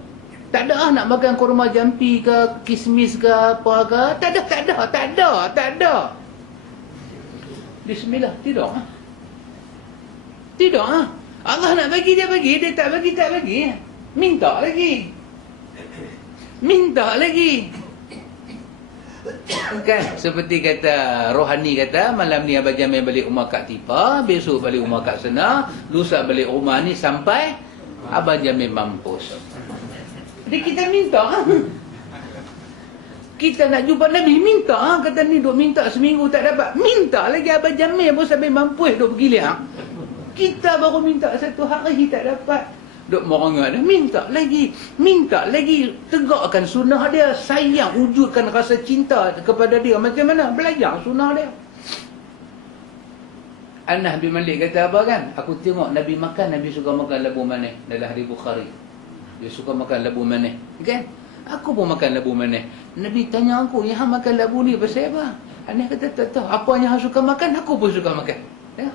Tak ada nak makan kurma jampi ke, kismis ke, apa ke. Tak ada. Bismillah, tidur. Tidur. Allah nak bagi, dia bagi. Dia tak bagi. Minta lagi. Kan, seperti kata rohani kata, malam ni Abang Jamil balik rumah Kak Tipa, besok balik rumah Kak Sena, lusa balik rumah ni sampai Abang Jamil mampus. Jadi kita minta. Kita nak jumpa Nabi, minta. Kata ni duk minta seminggu tak dapat, minta lagi. Abang Jamil pun sampai mampus duk bergiliang. Kita baru minta 1 hari tak dapat, duk merengah dah. Minta lagi. Tegakkan sunnah dia, sayang, wujudkan rasa cinta kepada dia. Macam mana? Belajar sunnah dia. Anas bin Malik kata apa kan? Aku tengok Nabi makan, Nabi suka makan labu manis. Dalam hadis Bukhari, dia suka makan labu manis, kan? Aku pun makan labu manis. Nabi tanya aku, yang makan labu ni pasal apa? Anas kata, tak tahu. Apa yang suka makan, aku pun suka makan. Ya?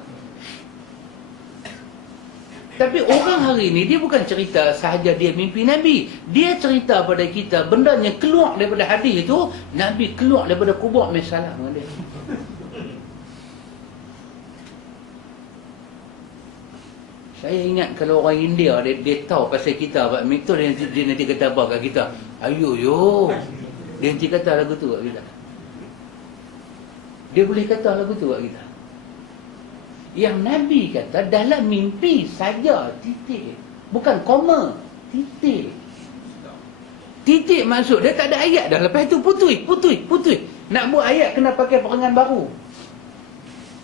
Tapi orang hari ni, dia bukan cerita sahaja dia mimpi Nabi. Dia cerita pada kita, benda yang keluar daripada hadis itu, Nabi keluar daripada kubur, masalah dengan dia. Saya ingat kalau orang India, dia tahu pasal kita, itu dia nanti kata apa kat kita? Ayo, Dia henti kata lagu tu kat kita. Dia boleh kata lagu tu kat kita. Yang Nabi kata dalam mimpi saja, titik. Bukan koma, titik. Titik maksud dia tak ada ayat dah. Lepas tu putui. Nak buat ayat kena pakai perangan baru.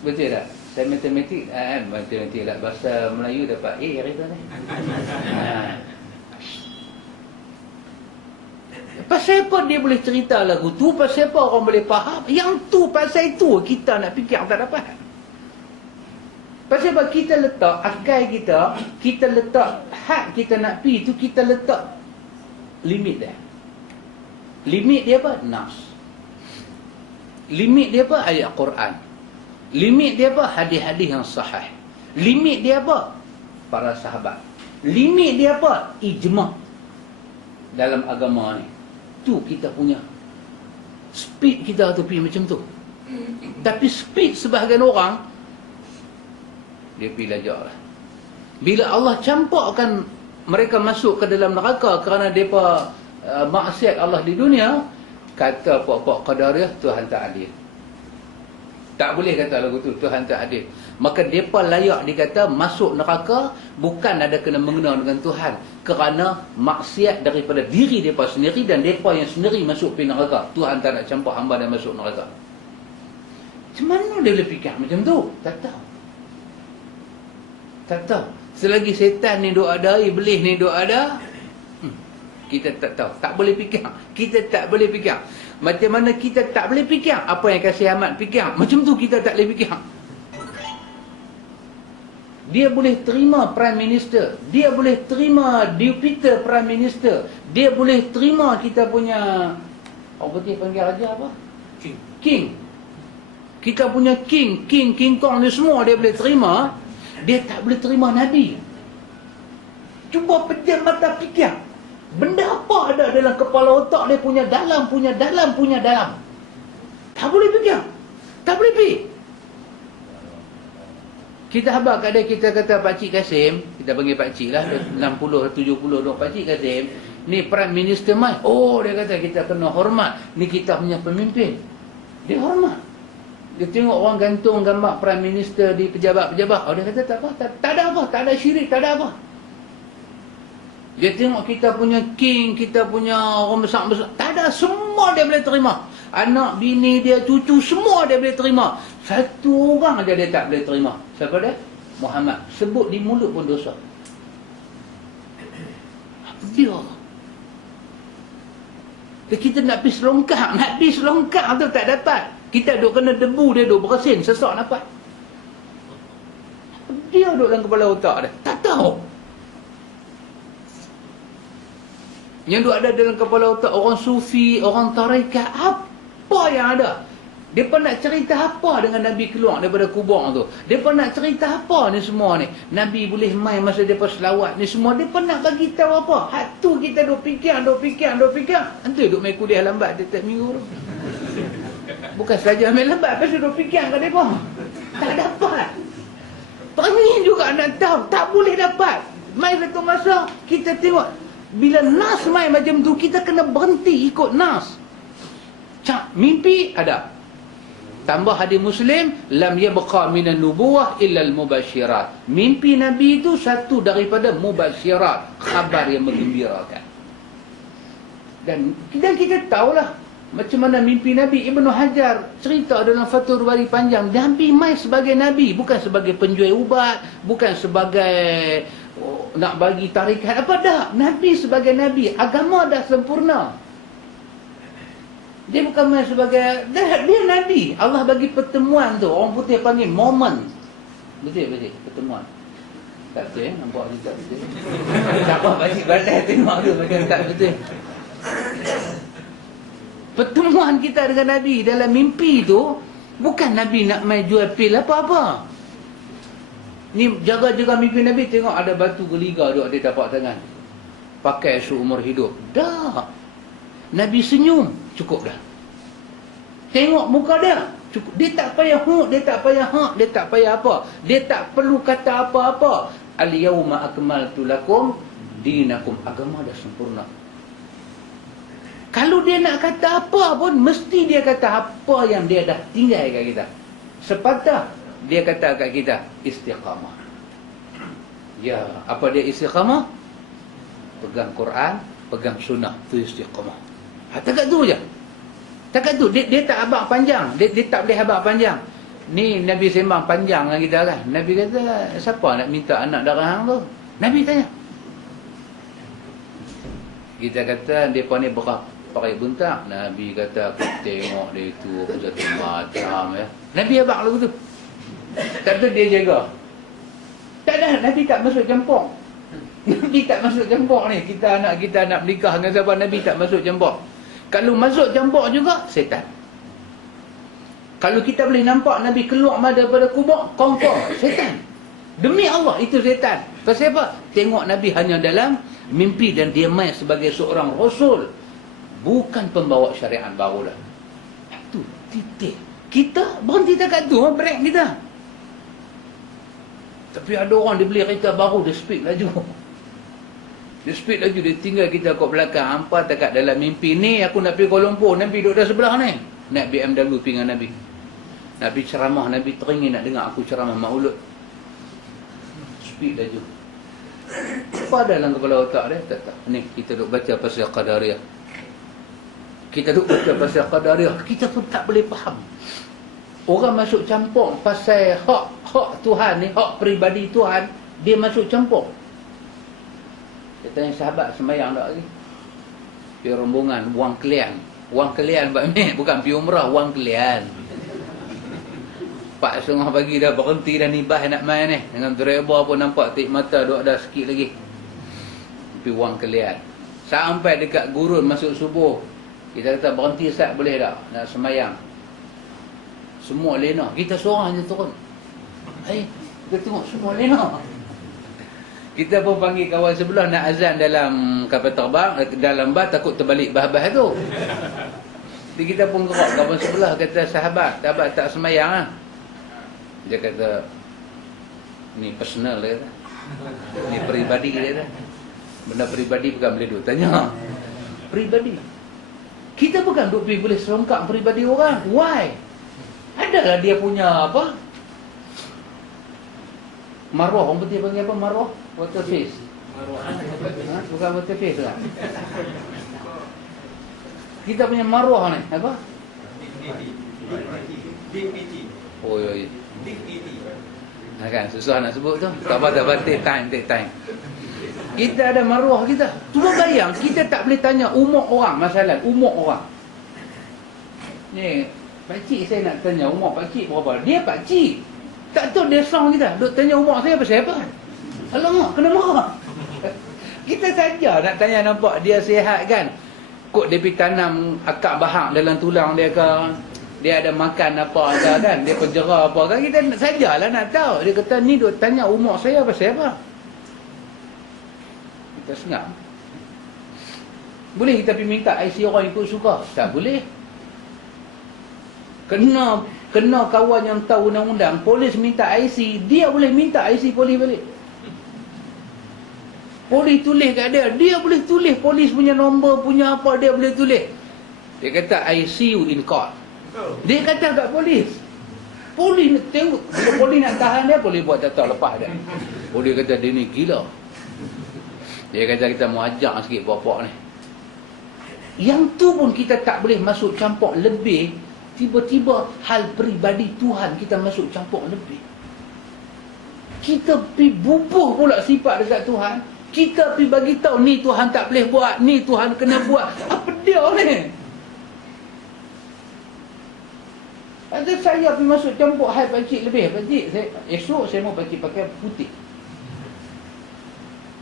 Betul tak? Saya matematik lah. Bahasa Melayu dapat A hari tu ni. Pasal apa dia boleh cerita lagu tu? Pasal apa orang boleh faham? Yang tu pasal itu kita nak fikir tak dapat. Pasal apa kita letak akal kita letak hak kita nak pi tu, kita letak limit dia. Limit dia apa? Nas. Limit dia apa? Ayat Quran. Limit dia apa? Hadis-hadis yang sahih. Limit dia apa? Para sahabat. Limit dia apa? Ijma' dalam agama ni. Tu kita punya speed kita tu pergi macam tu. Tapi speed sebahagian orang dia pergi lajak lah. Bila Allah campakkan mereka masuk ke dalam neraka kerana mereka maksiat Allah di dunia, kata pokok Qadariyah Tuhan tak adil. Tak boleh kata lagu tu Tuhan tak adil. Maka mereka layak dikata masuk neraka bukan ada kena mengena dengan Tuhan, kerana maksiat daripada diri mereka sendiri dan mereka yang sendiri masuk pergi neraka. Tuhan tak nak campak hamba dan masuk neraka. Macam mana dia boleh fikir macam tu? Tak tahu. Tak tahu. Selagi setan ni duk ada, iblis ni duk ada, kita tak tahu. Tak boleh fikir. Kita tak boleh fikir. Macam mana kita tak boleh fikir? Apa yang kasih Ahmad fikir? Macam tu kita tak boleh fikir. Dia boleh terima Prime Minister. Dia boleh terima Deputy Prime Minister. Dia boleh terima kita punya, orang putih panggil raja apa? King. Kita punya King Kong ni semua dia boleh terima. Dia tak boleh terima Nabi. Cuba pejam mata fikir. Benda apa ada dalam kepala otak dia punya dalam. Tak boleh fikir. Tak boleh fikir. Kita habaq kat dia, kita kata Pakcik Kasim, kita panggil Pakcik lah, 60-70 duk Pakcik Kasim, ni Prime Minister mai. Oh, dia kata kita kena hormat. Ni kita punya pemimpin. Dia hormat. Dia tengok orang gantung gambar Prime Minister di pejabat-pejabat. Oh, dia kata tak apa, tak ada apa, tak ada syirik, tak ada apa. Dia tengok kita punya king, kita punya orang besar-besar, tak ada, semua dia boleh terima. Anak, bini dia, cucu, semua dia boleh terima. Satu orang aja dia tak boleh terima. Siapa dia? Muhammad. Sebut di mulut pun dosa. Dia. Kita nak pergi selongkar tu tak dapat. Kita duk kena debu, dia duk bersin, sesak dapat. Dia duk dalam kepala otak dia. Tak tahu. Yang duk ada dalam kepala otak orang sufi, orang tarekat, apa yang ada? Mereka nak cerita apa dengan Nabi keluar daripada kubur tu? Mereka nak cerita apa ni semua ni? Nabi boleh main masa mereka selawat ni semua. Mereka nak bagi tahu apa? Hak tu kita duk fikir. Nanti duk main kuliah lambat tiap minggu tu. Bukan saja main lambat, pasal duk fikir kat mereka. Tak dapat. Pengin juga nak tahu. Tak boleh dapat. Mai satu masa kita tengok, bila nas mai macam tu, kita kena berhenti ikut nas. Mimpi ada. Tambah hadis Muslim, lam yabqa minan nubuwah illa al-mubasyirat. Mimpi Nabi itu satu daripada mubasyirat, khabar yang menggembirakan. Dan kita tahulah macam mana mimpi Nabi. Ibnu Hajar cerita dalam Fathul Bari panjang, Nabi mai sebagai Nabi, bukan sebagai penjual ubat, bukan sebagai nak bagi tarikat apa dah. Nabi sebagai Nabi, agama dah sempurna. Dia bukan main sebagai, dia Nabi. Allah bagi pertemuan tu, orang putih panggil moment. Betul pertemuan. Tak betul nampak ni tak betul. Siapa bagi balai tengok tu macam tak betul. Pertemuan kita dengan Nabi dalam mimpi tu, bukan Nabi nak main jual pil apa-apa. Ni jaga-jaga mimpi Nabi, tengok ada batu geliga duk dia tapak tangan. Pakai seumur hidup. Dah. Nabi senyum, cukup dah. Tengok muka dia, cukup. Dia tak payah dia tak payah dia tak payah apa. Dia tak perlu kata apa-apa. Al-yawma akmaltu lakum dinakum. Agama dah sempurna. Kalau dia nak kata apa pun, mesti dia kata apa yang dia dah tinggal kat kita. Sepatah dia kata kat kita, istiqamah. Ya, apa dia istiqamah? Pegang Quran, pegang sunnah, tu istiqamah. Takat tu je. Takat tu, dia tak abang panjang. Dia tak boleh abang panjang. Ni Nabi sembang panjang dengan kita kan. Nabi kata, siapa nak minta anak darah hang tu? Nabi tanya. Kita kata, mereka ni pakai buntak. Nabi kata, aku tengok dia itu, aku satu macam ya. Nabi abang lagu tu. Tak tu dia jaga. Tak ada, Nabi tak masuk campur. Nabi tak masuk campur ni. Kita nak menikah dengan siapa, Nabi tak masuk campur. Kalau masuk campur juga, setan. Kalau kita boleh nampak Nabi keluar daripada kubur, confirm setan. Demi Allah, itu setan. Pasal apa? Tengok Nabi hanya dalam mimpi dan dia main sebagai seorang rasul. Bukan pembawa syariat baru dah. Itu titik. Kita berhenti dekat tu, break kita. Tapi ada orang dia beli kereta baru, dia speed laju. Dia speed laju, dia tinggal kita kat belakang. Hampa dekat dalam mimpi ni, aku nak pergi Kuala Lumpur, Nabi duduk dah sebelah ni. Naik BMW pergi dengan Nabi. Nabi ceramah, Nabi teringin nak dengar aku ceramah maulud. Speed laju. Apa dalam kepala otak dia? Tak. Ni, kita duk baca pasal Qadariyah. Kita duk baca pasal Qadariyah. Kita pun tak boleh faham. Orang masuk campur pasal hak Tuhan ni, hak peribadi Tuhan, dia masuk campur. Saya tanya sahabat sembahyang tak lagi. Pergi rombongan, wang kelian. Wang kelian bukan pergi umrah, wang kelian. 4:30 pagi dah berhenti dah nibah nak main ni. Dengan driver pun nampak tik mata duk ada sikit lagi. Pergi wang kelian. Sampai dekat gurun masuk subuh. Kita kata berhenti sat boleh tak nak sembahyang. Semua lena. Kita seorang je turun. Kita tengok semua lena. Kita pun panggil kawan sebelah nak azan dalam kapal terbang, dalam bas takut terbalik bah-bah tu. Jadi kita pun gerak, kawan sebelah kata sahabat tak semayang lah. Dia kata, ni personal dia kata. Ni peribadi dia kata. Benda peribadi bukan boleh duk tanya. Peribadi. Kita bukan duk pergi boleh serongkak peribadi orang. Why? Adalah dia punya apa? Maruah, orang putih panggil apa maruah? Water face. Bukan water face lah. Kita punya maruah ni apa? Dignity. Oh ya. Dignity. Kan susah nak sebut tu. Tak apa take time. Kita ada maruah kita. Cuba bayang, kita tak boleh tanya umur orang masalah, umur orang. Ni, pakcik saya nak tanya umur pakcik berapa? Dia pakcik. Tak tahu dia song kita. Duk tanya umur saya pasal apa? Alamak, kena marah. Kita saja nak tanya nampak dia sihat kan. Kok dia pergi tanam akak bahang dalam tulang dia ke. Dia ada makan apa ke kan. Dia penjera apa kan. Kita sajalah nak tahu. Dia kata ni duk tanya umur saya pasal apa. Kita sengam. Boleh kita pergi minta IC orang ikut suka? Tak boleh. Kena kawan yang tahu undang-undang. Polis minta IC, dia boleh minta IC polis balik. Polis tulis kat dia, dia boleh tulis polis punya nombor, punya apa, dia boleh tulis. Dia kata I see you in court. Dia kata kat polis. Polis tengok, bila polis nak tahan dia, polis buat data lepas dia. Polis kata dia ni gila. Dia kata kita mau ajak sikit bapak ni. Yang tu pun kita tak boleh masuk campur lebih. Tiba-tiba hal peribadi Tuhan kita masuk campur lebih. Kita pergi bubuh pula sifat dekat Tuhan. Kita pergi bagi tahu ni Tuhan tak boleh buat, ni Tuhan kena buat. Apa dia ni? Ada saya pergi masuk campur hal pakcik lebih. Pakcik, esok saya mau pakcik pakai putih.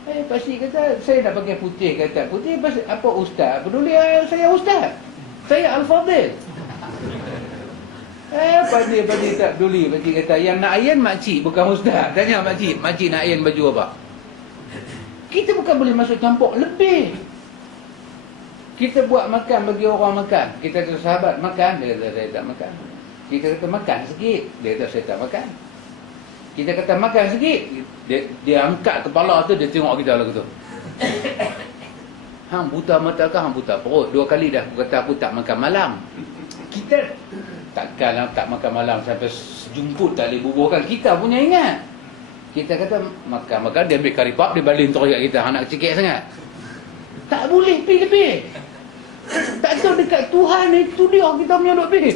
Pakcik kata saya nak pakai putih. Kata putih apa ustaz? Peduli saya ustaz. Saya Al-Fadhil. Pakcik tak peduli. Pakcik kata yang nak ayan makcik bukan ustaz. Tanya makcik nak ayan baju apa? Kita bukan boleh masuk campur lebih. Kita buat makan bagi orang makan. Kita kata sahabat makan, dia kata saya tak makan. Kita kata makan sikit, dia kata saya tak makan. Kita kata makan sikit, dia angkat kepala tu, dia tengok kita lagu tu. Hang buta mata ke hang buta perut? 2 kali dah aku kata aku tak makan malam. Kita takkanlah tak makan malam sampai sejumput tak boleh bubuhkan. Kita punya ingat. Kita kata makan dia ambil karipap, dia baling terus kat kita. Hang nak cekik sangat. Tak boleh pergi lebih. Tak tahu dekat Tuhan itu dia kita punya duk pergi.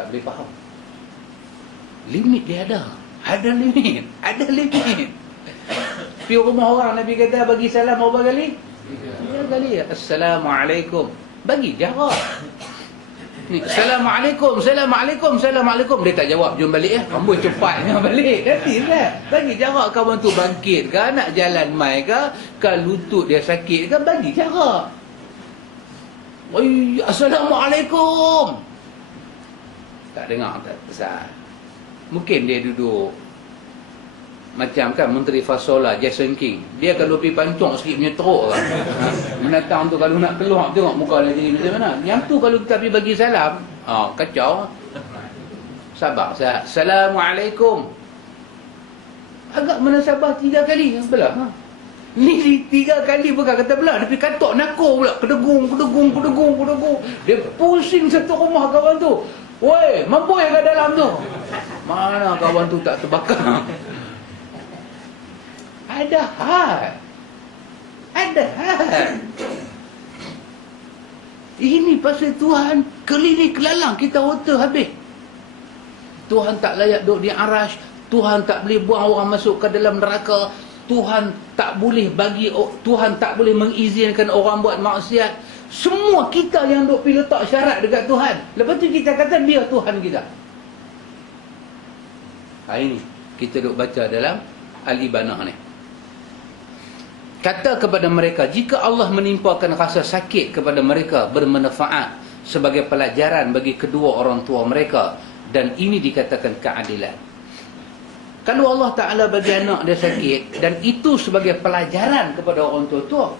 Tak boleh faham. Limit dia ada. Ada limit. Ada limit. Pergi rumah orang, Nabi kata bagi salam berapa kali? 3 kali. Assalamualaikum. Bagi jarak. Ni, Assalamualaikum, Assalamualaikum, Assalamualaikum. Dia tak jawab, jom balik ya. Amboi cepatnya balik. Nanti lah. Bagi jarak kawan tu bangkit ke, nak jalan mai ke, lutut dia sakit ke, bagi jarak. Oi, Assalamualaikum. Tak dengar, tak besar. Mungkin dia duduk macam kan Menteri Fasola Jason King. Dia kalau pergi pancong sikit punya teruk kan. Menatang tu kalau nak keluar tengok muka dia jadi macam mana. Yang tu kalau kita pergi bagi salam, kacau. Sabar. Assalamualaikum. Agak mana sabar 3 kali belah. Ni 3 kali bukan kata belah, dia pergi katok nakor pula. Kedegung. Dia pusing satu rumah kawan tu. Woi, mampoi kat dalam tu. Mana kawan tu tak terbakar. Ada hal. Ini pasal Tuhan keliling kelalang kita otak habis. Tuhan tak layak duduk di arash. Tuhan tak boleh buang orang masuk ke dalam neraka. Tuhan tak boleh mengizinkan orang buat maksiat. Semua kita yang duk pergi letak syarat dekat Tuhan. Lepas tu kita kata dia Tuhan kita. Ini kita duk baca dalam Al-Ibanah ni. Kata kepada mereka, jika Allah menimpakan rasa sakit kepada mereka bermanfaat sebagai pelajaran bagi kedua orang tua mereka, dan ini dikatakan keadilan. Kalau Allah Ta'ala bagi anak dia sakit dan itu sebagai pelajaran kepada orang tua,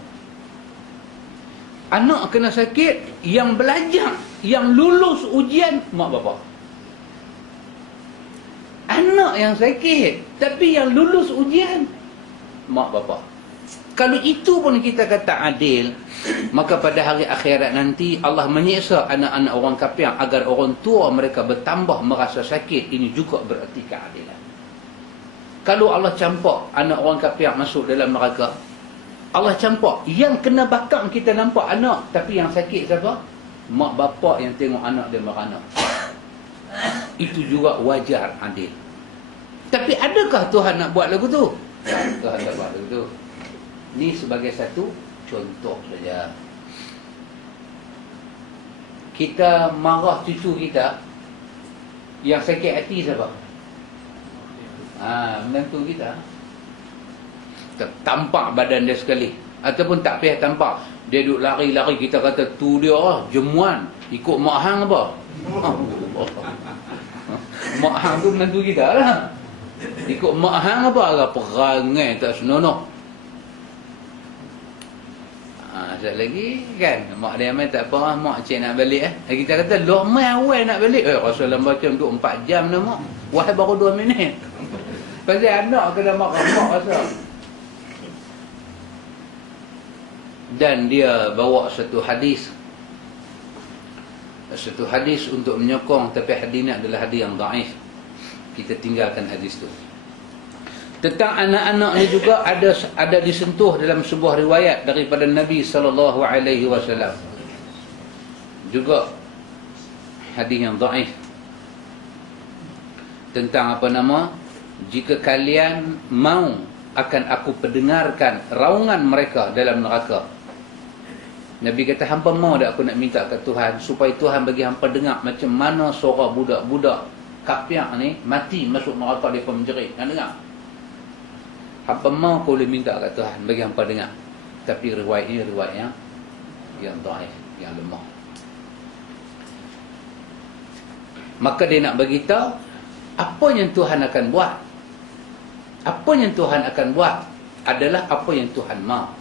anak kena sakit, yang belajar, yang lulus ujian mak bapa. Anak yang sakit tapi yang lulus ujian mak bapa. Kalau itu pun kita kata adil, maka pada hari akhirat nanti Allah menyiksa anak-anak orang kafir agar orang tua mereka bertambah merasa sakit. Ini juga berarti keadilan. Kalau Allah campak anak orang kafir masuk dalam neraka, Allah campak, yang kena bakar kita nampak anak, tapi yang sakit siapa? Mak bapak yang tengok anak dia merana. Itu juga wajar, adil. Tapi adakah Tuhan nak buat lagu tu? Tuhan tak buat lagu tu. Ni sebagai satu contoh saja. Kita marah cucu kita, yang sakit hati siapa? Menantu kita. Tampak badan dia sekali, ataupun tak payah tampak, dia duduk lari-lari, kita kata tu dia jemuan, ikut mak hang apa? Mak hang tu menantu kita lah. Ikut mak hang apa? Perangai tak senonoh. Sekejap lagi kan, mak dia main tak apa, mak cik nak balik kita kata loh mai awal nak balik, Rasulullah baca duduk 4 jam dah mak, wahai baru 2 minit. Pasal anak kena makan mak rasa. Dan dia bawa satu hadis untuk menyokong, tapi hadis ini adalah hadis yang dhaif. Kita tinggalkan hadis tu. Tentang anak-anak ni juga ada disentuh dalam sebuah riwayat daripada Nabi sallallahu alaihi wasallam. Juga hadis yang dhaif. Tentang apa nama? Jika kalian mau akan aku pendengarkan raungan mereka dalam neraka. Nabi kata, hampa mau tak aku nak minta ke Tuhan supaya Tuhan bagi hampa dengar macam mana suara budak-budak kafir ni mati masuk neraka dia pun menjerit. Nak dengar? Hampa mau kau boleh minta kat Tuhan bagi hampa dengar. Tapi riwayat ini riwayat yang dhaif, yang lemah. Maka dia nak beritahu apa yang Tuhan akan buat. Apa yang Tuhan akan buat adalah apa yang Tuhan mahu.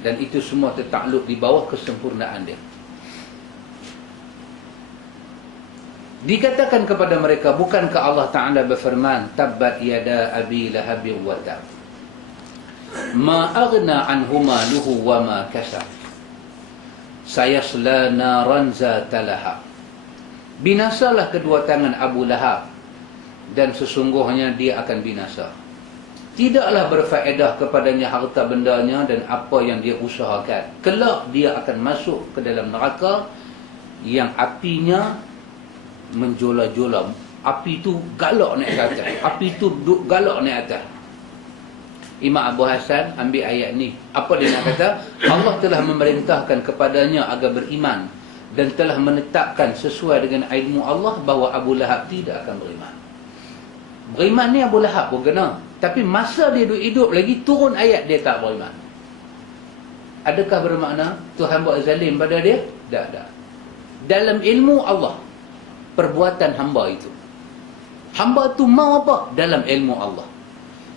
Dan itu semua tertakluk di bawah kesempurnaan dia. Dikatakan kepada mereka, bukankah Allah Ta'ala berfirman, tabbat yada abi lahabin wa tab. ma aghna anhu maluhu wa ma kasab sayasla naran zata lahab. Binasalah kedua tangan Abu Lahab dan sesungguhnya dia akan binasa. Tidaklah berfaedah kepadanya harta bendanya dan apa yang dia usahakan. Kelak dia akan masuk ke dalam neraka yang apinya menjola-jola. Api itu galak naik ke atas. Api itu duduk galak naik atas. Imam Abu Hasan ambil ayat ni. Apa dia nak kata? Allah telah memerintahkan kepadanya agar beriman dan telah menetapkan sesuai dengan ilmu Allah bahawa Abu Lahab tidak akan beriman. Beriman ni Abu Lahab pun kena. Tapi masa dia hidup lagi, turun ayat dia tak beriman. Adakah bermakna Tuhan buat zalim pada dia? Tak. Dalam ilmu Allah, perbuatan hamba itu, hamba tu mau apa? Dalam ilmu Allah.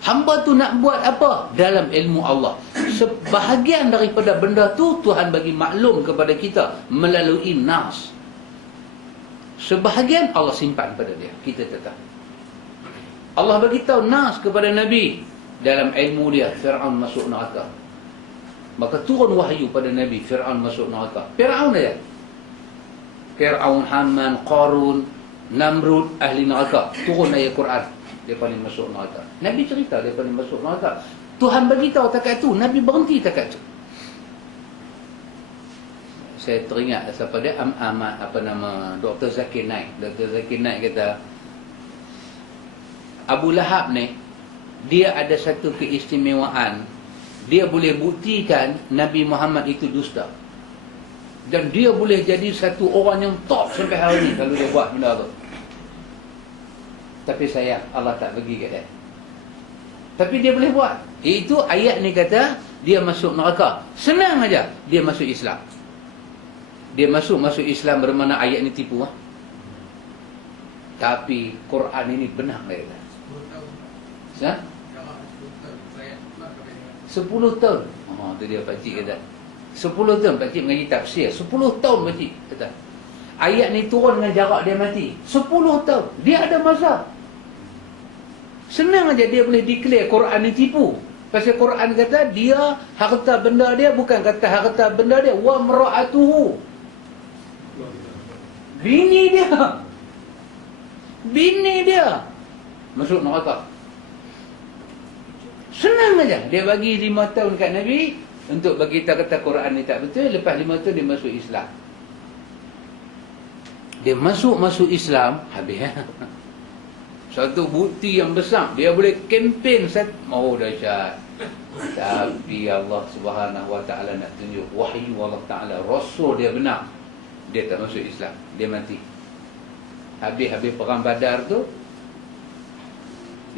Hamba tu nak buat apa? Dalam ilmu Allah. Sebahagian daripada benda tu Tuhan bagi maklum kepada kita melalui nas. Sebahagian Allah simpan pada dia, kita tetap. Allah bagi tahu nas kepada Nabi dalam ilmu dia, Fir'aun masuk neraka. Maka turun wahyu pada Nabi, Fir'aun masuk neraka. Fir'aun aja. Fir'aun, Haman, Qarun, Namrud, ahli neraka. Turun ayat Quran, dia paling masuk neraka. Nabi cerita dia paling masuk neraka. Tuhan bagi tahu takat tu, Nabi berhenti takat tu. Saya teringat siapa dia, Dr. Zakir Naik. Dr. Zakir Naik kata, Abu Lahab ni, dia ada satu keistimewaan. Dia boleh buktikan Nabi Muhammad itu dusta. Dan dia boleh jadi satu orang yang top sampai hari ni kalau dia buat benda tu. Tapi sayang, Allah tak bagi kat dia. Tapi dia boleh buat. Itu ayat ni kata, dia masuk neraka. Senang aja, dia masuk Islam. Dia masuk Islam bermakna ayat ni tipu. Tapi Quran ini benar dia kata. 10 tahun. Oh, tu dia pakcik kata. 10 tahun pakcik mengaji tafsir. 10 tahun pakcik kata. Ayat ni turun dengan jarak dia mati. 10 tahun. Dia ada masa. Senang aja dia boleh declare Quran ni tipu. Pasal Quran kata dia, harta benda dia bukan kata harta benda dia, wa mar'atuhu. Bini dia. Bini dia masuk neraka. Senang aja. Dia bagi 5 tahun kat Nabi untuk bagi kita kata Quran ni tak betul. Lepas 5 tahun dia masuk Islam. Dia masuk Islam, habis. Satu bukti yang besar. Dia boleh kempen. Oh, dahsyat. Tapi Allah Subhanahu Wa Taala nak tunjuk wahyu Allah Taala, Rasul dia benar. Dia tak masuk Islam. Dia mati. Habis perang Badar tu,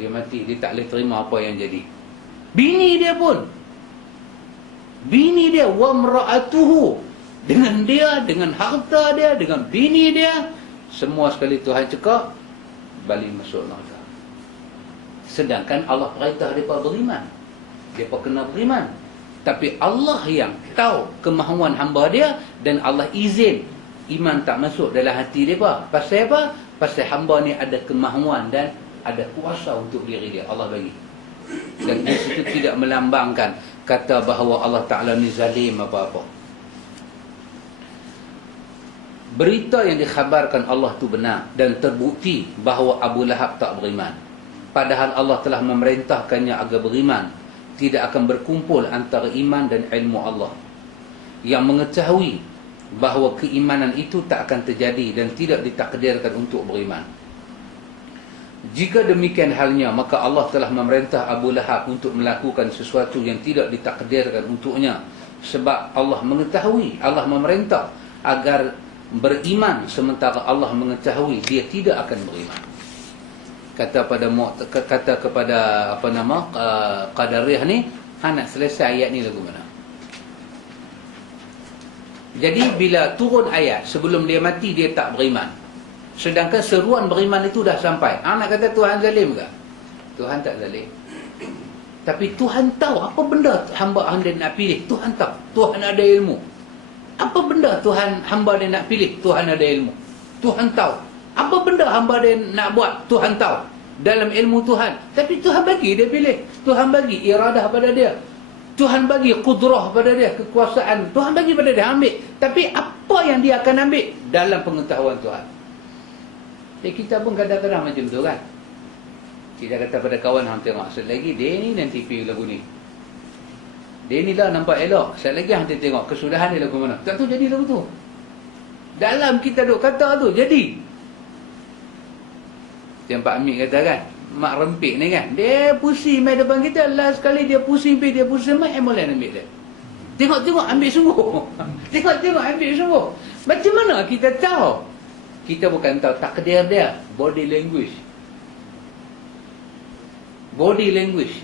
dia mati. Dia tak boleh terima apa yang jadi. Bini dia pun, bini dia, wa mra'atuhu, dengan dia, dengan harta dia, dengan bini dia, semua sekali Tuhan cekak, balik masuk neraka. Sedangkan Allah perintah mereka beriman, mereka kena beriman. Tapi Allah yang tahu kemahuan hamba dia, dan Allah izin iman tak masuk dalam hati mereka. Pasal apa? Pasal hamba ni ada kemahuan dan ada kuasa untuk diri dia, Allah bagi. Dan di situ tidak melambangkan kata bahawa Allah Ta'ala ni zalim apa-apa. Berita yang dikhabarkan Allah tu benar dan terbukti bahawa Abu Lahab tak beriman. Padahal Allah telah memerintahkannya agar beriman. Tidak akan berkumpul antara iman dan ilmu Allah. Yang mengetahui bahawa keimanan itu tak akan terjadi dan tidak ditakdirkan untuk beriman. Jika demikian halnya, maka Allah telah memerintah Abu Lahab untuk melakukan sesuatu yang tidak ditakdirkan untuknya. Sebab Allah mengetahui, Allah memerintah agar beriman, sementara Allah mengetahui dia tidak akan beriman. Kata kepada Qadariyah ni, nak selesai ayat ni lagu mana? Jadi bila turun ayat, sebelum dia mati dia tak beriman. Sedangkan seruan beriman itu dah sampai. Nak kata Tuhan zalim ke? Tuhan tak zalim. Tapi Tuhan tahu apa benda hamba dia nak pilih. Tuhan tahu. Tuhan ada ilmu. Apa benda hamba dia nak pilih. Tuhan ada ilmu. Tuhan tahu. Apa benda hamba dia nak buat. Tuhan tahu. dalam ilmu Tuhan. Tapi Tuhan bagi dia pilih. Tuhan bagi iradah pada dia. Tuhan bagi kudrah pada dia, kekuasaan. Tuhan bagi pada dia, ambil. Tapi apa yang dia akan ambil dalam pengetahuan Tuhan. Jadi kita pun kadang-kadang macam tu kan. Kita kata pada kawan, hang tengok sekali lagi, dia ni nanti pergi lagu ni. Dia ni lah nampak elok. Sekali lagi hang tengok kesudahan dia lagu mana. Tak tahu jadi lagu tu. Dalam kita duk kata tu, jadi. Yang Pak Amir kata kan, mak rempik ni kan, dia pusing main depan kita, last sekali dia pusing pergi, dia pusing main, boleh ambil dia. Tengok-tengok ambil sungguh. Tengok-tengok ambil sungguh. Macam mana kita tahu? Kita bukan tahu takdir dia, body language. Body language.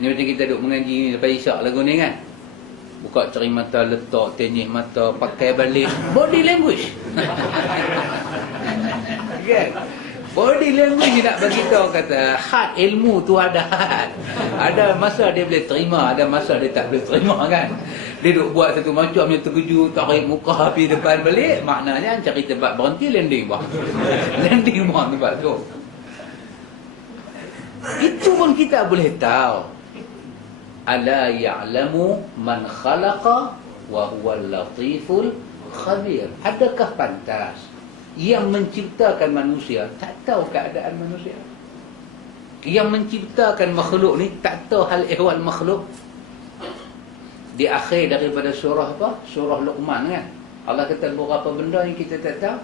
Ni macam kita duk mengaji ni lepas isyak lagu ni kan. Buka ceri mata, letak, tenyih mata, pakai balik. Body language. Kan? Body language nak bagi tahu kata, had ilmu tu ada had. Ada masa dia boleh terima, ada masa dia tak boleh terima kan. Dia duk buat satu macam yang terkejut, tarik muka api depan balik, maknanya cari tempat berhenti, landing bang. Landing bang tempat tu. Itu pun kita boleh tahu. Ala ya'lamu man khalaqa wa huwal latiful khabir. Adakah pantas yang menciptakan manusia tak tahu keadaan manusia? Yang menciptakan makhluk ni tak tahu hal ehwal makhluk? Di akhir daripada surah apa? Surah Luqman kan? Allah kata beberapa benda yang kita tak tahu.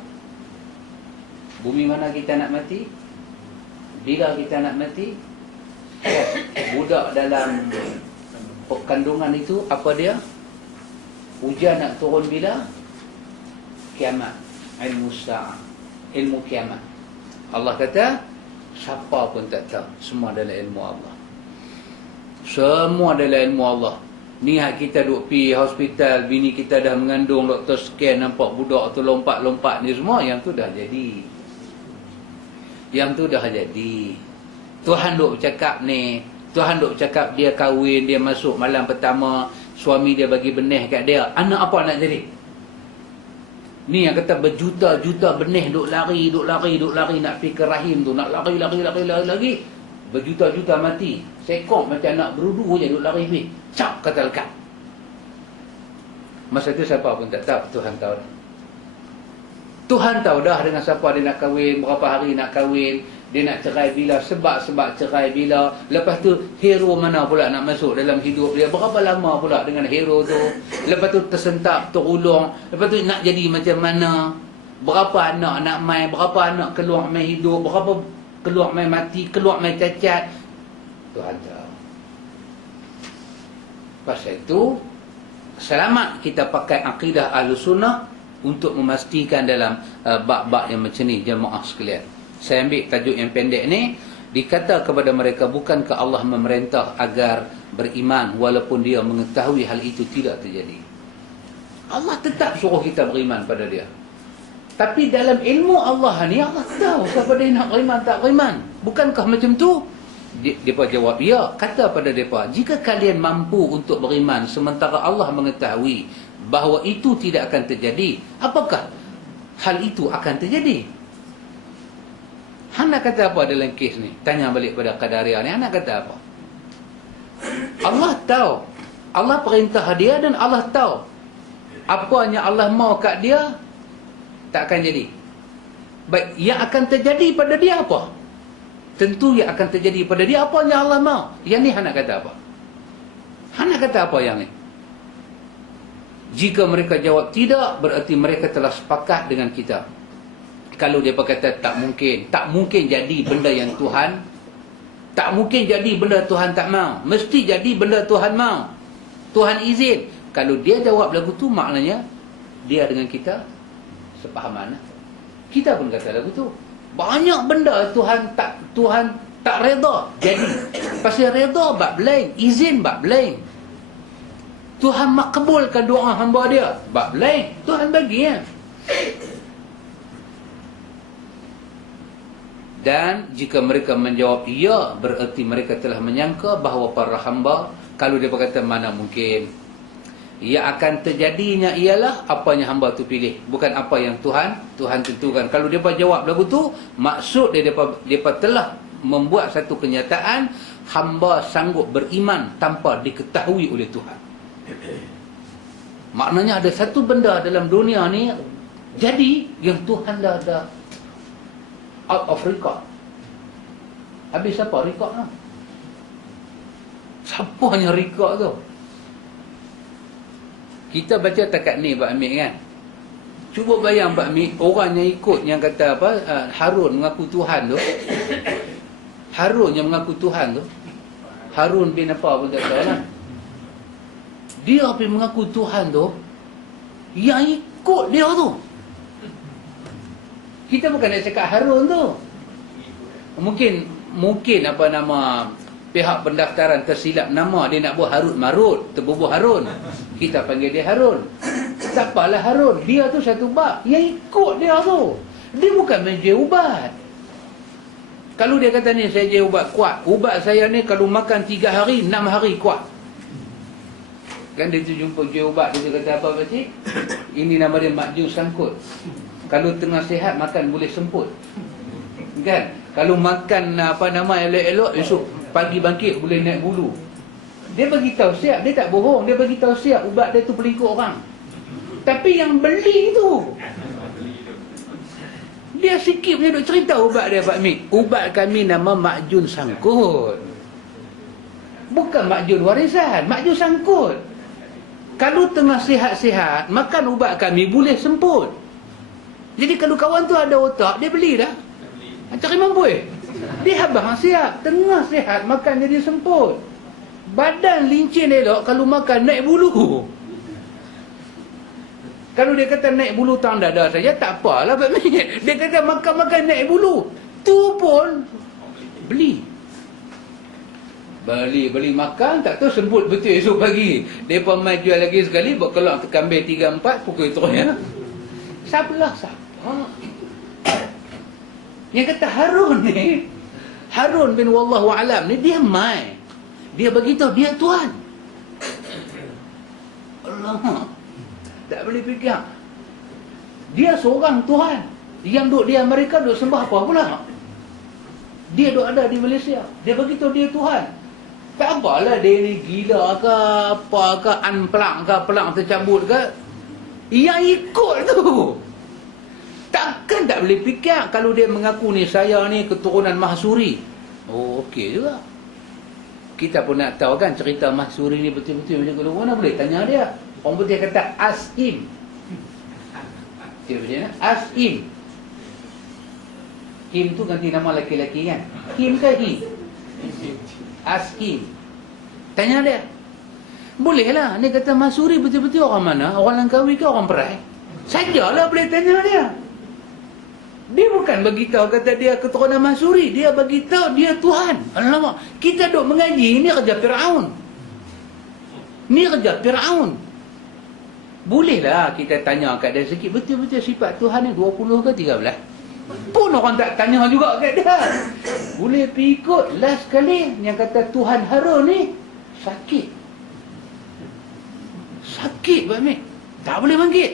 Bumi mana kita nak mati? Bila kita nak mati? Budak dalam kandungan itu apa dia? Hujan nak turun bila? Kiamat. Ilmu sa'ah, ilmu kiamat. Allah kata siapa pun tak tahu. Semua adalah ilmu Allah. Semua adalah ilmu Allah. Ni hak kita duk pergi hospital, bini kita dah mengandung, doktor scan nampak budak tu lompat-lompat ni semua, yang tu dah jadi. Yang tu dah jadi. Tuhan duk bercakap ni, Tuhan duk bercakap dia kahwin, dia masuk malam pertama, suami dia bagi benih kat dia. Anak apa nak jadi? Ni yang kata berjuta-juta benih duk lari nak pergi ke rahim tu, nak lari lagi. Berjuta-juta mati. Sekok macam anak berudu je duk lari pergi. Cap kata lekat. Masa tu siapa pun tak tahu, Tuhan tahu dah. Tuhan tahu dah dengan siapa dia nak kahwin, berapa hari nak kahwin, dia nak cerai bila, sebab cerai bila. Lepas tu hero mana pula nak masuk dalam hidup dia, berapa lama pula dengan hero tu. Lepas tu tersentak, terulung. Lepas tu nak jadi macam mana, berapa anak nak main, berapa anak keluar main hidup, berapa keluar main mati, keluar main cacat. Tuhan tahu. Pasal itu selamat kita pakai akidah Ahlussunnah untuk memastikan dalam bab-bab yang macam ni, jemaah sekalian. Saya ambil tajuk yang pendek ni. Dikata kepada mereka, bukankah Allah memerintah agar beriman walaupun dia mengetahui hal itu tidak terjadi? Allah tetap suruh kita beriman pada dia. Tapi dalam ilmu Allah ni, Allah tahu siapa dia nak beriman tak beriman. Bukankah macam tu? Mereka jawab, ya. Kata pada mereka, jika kalian mampu untuk beriman sementara Allah mengetahui bahawa itu tidak akan terjadi, apakah hal itu akan terjadi? Hana kata apa dalam kes ni? Tanya balik pada Qadariyah ni, Hana kata apa? Allah tahu. Allah perintah dia dan Allah tahu. Apa yang Allah mau kat dia tak akan jadi. Baik, yang akan terjadi pada dia apa? Tentu yang akan terjadi pada dia apa yang Allah mau. Yang ni Hana kata apa? Hana kata apa yang ni? Jika mereka jawab tidak, berarti mereka telah sepakat dengan kita. Kalau dia kata tak mungkin jadi benda yang Tuhan, tak mungkin jadi benda Tuhan tak mau, mesti jadi benda Tuhan mau, Tuhan izin. Kalau dia jawab lagu tu, maknanya dia dengan kita sepahaman. Kita pun kata lagu tu, banyak benda Tuhan tak reda jadi. Pasal reda bab lain, izin bab lain. Tuhan makbulkan doa hamba dia, bab lain. Tuhan bagi ya. Dan jika mereka menjawab ya, berarti mereka telah menyangka bahawa para hamba, kalau dia berkata mana mungkin, Yang akan terjadinya ialah apa yang hamba tu pilih, bukan apa yang Tuhan tentukan. Kalau depa jawab lagu tu, maksud dia depa telah membuat satu kenyataan hamba sanggup beriman tanpa diketahui oleh Tuhan. Maknanya ada satu benda dalam dunia ni jadi yang Tuhan dah out of record. Habis siapa record lah? Siapa yang record tu? Kita baca takat ni Pak Amir kan. Cuba bayang Pak Amir, orang yang ikut yang kata apa, Harun mengaku Tuhan tu. Harun yang mengaku Tuhan tu. Harun bin apa pun tak tahu lah. Dia pergi mengaku Tuhan tu, yang ikut dia tu. Kita bukan nak cakap Harun tu. Mungkin apa nama, pihak pendaftaran tersilap nama, dia nak buat Harun Marut, terbubuh Harun. Kita panggil dia Harun. Tak apalah Harun, dia tu satu bab. Yang ikut dia tu, dia bukan menjual ubat. Kalau dia kata ni, saya jual ubat kuat, ubat saya ni kalau makan 3 hari, 6 hari kuat. Kan dia tu jumpa jual ubat, dia kata apa pakcik? Ini nama dia Makjun Sangkut. Kalau tengah sihat makan boleh semput. Kan? Kalau makan apa nama elok-elok, esok pagi bangkit boleh naik bulu. Dia bagi tahu siap, dia tak bohong, dia bagi tahu siap ubat dia tu boleh ikut orang. Tapi yang beli tu, dia sikit punya duk cerita ubat dia Pak Mik. Ubat kami nama Makjun Sangkut. Bukan Makjun Warisan, Makjun Sangkut. Kalau tengah sihat-sihat, makan ubat kami boleh semput. Jadi kalau kawan tu ada otak, dia beli dah. Cari mampu dia abang siap, tengah sihat, makan jadi semput. Badan lincin elok, kalau makan naik bulu. Kalau dia kata naik bulu tang dada saja, tak apalah Pak Mik. Dia kata makan-makan naik bulu, tu pun beli. Beli makan, tak tahu semput betul esok pagi. Mereka mai jual lagi sekali, buat kelak kambing 3-4, pukul terus ya. Siapa? Yang kata Harun ni, Harun bin Wallahu Alam ni, dia mai. Dia beritahu dia Tuhan. Allah, tak boleh fikir. Dia seorang Tuhan. Yang duduk di Amerika duduk sembah apa pula? Dia duduk ada di Malaysia. Dia beritahu dia Tuhan. Tak apalah dia ni gila ke, apa ke, unplug ke, plug tercabut ke. Yang ikut tu, takkan tak boleh fikir kalau dia mengaku ni, saya ni keturunan Mahsuri. Oh, okey juga. Kita pun nak tahu kan cerita Mahsuri ni betul-betul macam tu. Mana boleh tanya dia. Orang putih kata ask him. Dia macam mana? Ask him. Him tu ganti nama lelaki-lelaki kan? Him ke he? Ask him. Tanya dia. Bolehlah. Ni kata Mahsuri betul-betul orang mana? Orang Langkawi ke orang Perai? Sajalah boleh tanya dia. Dia bukan beritahu kata dia keturunan Mahsuri. Dia beritahu dia Tuhan. Alamak, kita duk mengaji, ni kerja Fir'aun. Ni kerja Fir'aun. Bolehlah kita tanya kat dia sikit, betul-betul sifat Tuhan ni 20 ke 13? Pun orang tak tanya juga kat dia. Boleh pergi ikut. Last kali yang kata Tuhan Harun ni sakit. Sakit Pak Mik. Tak boleh bangkit.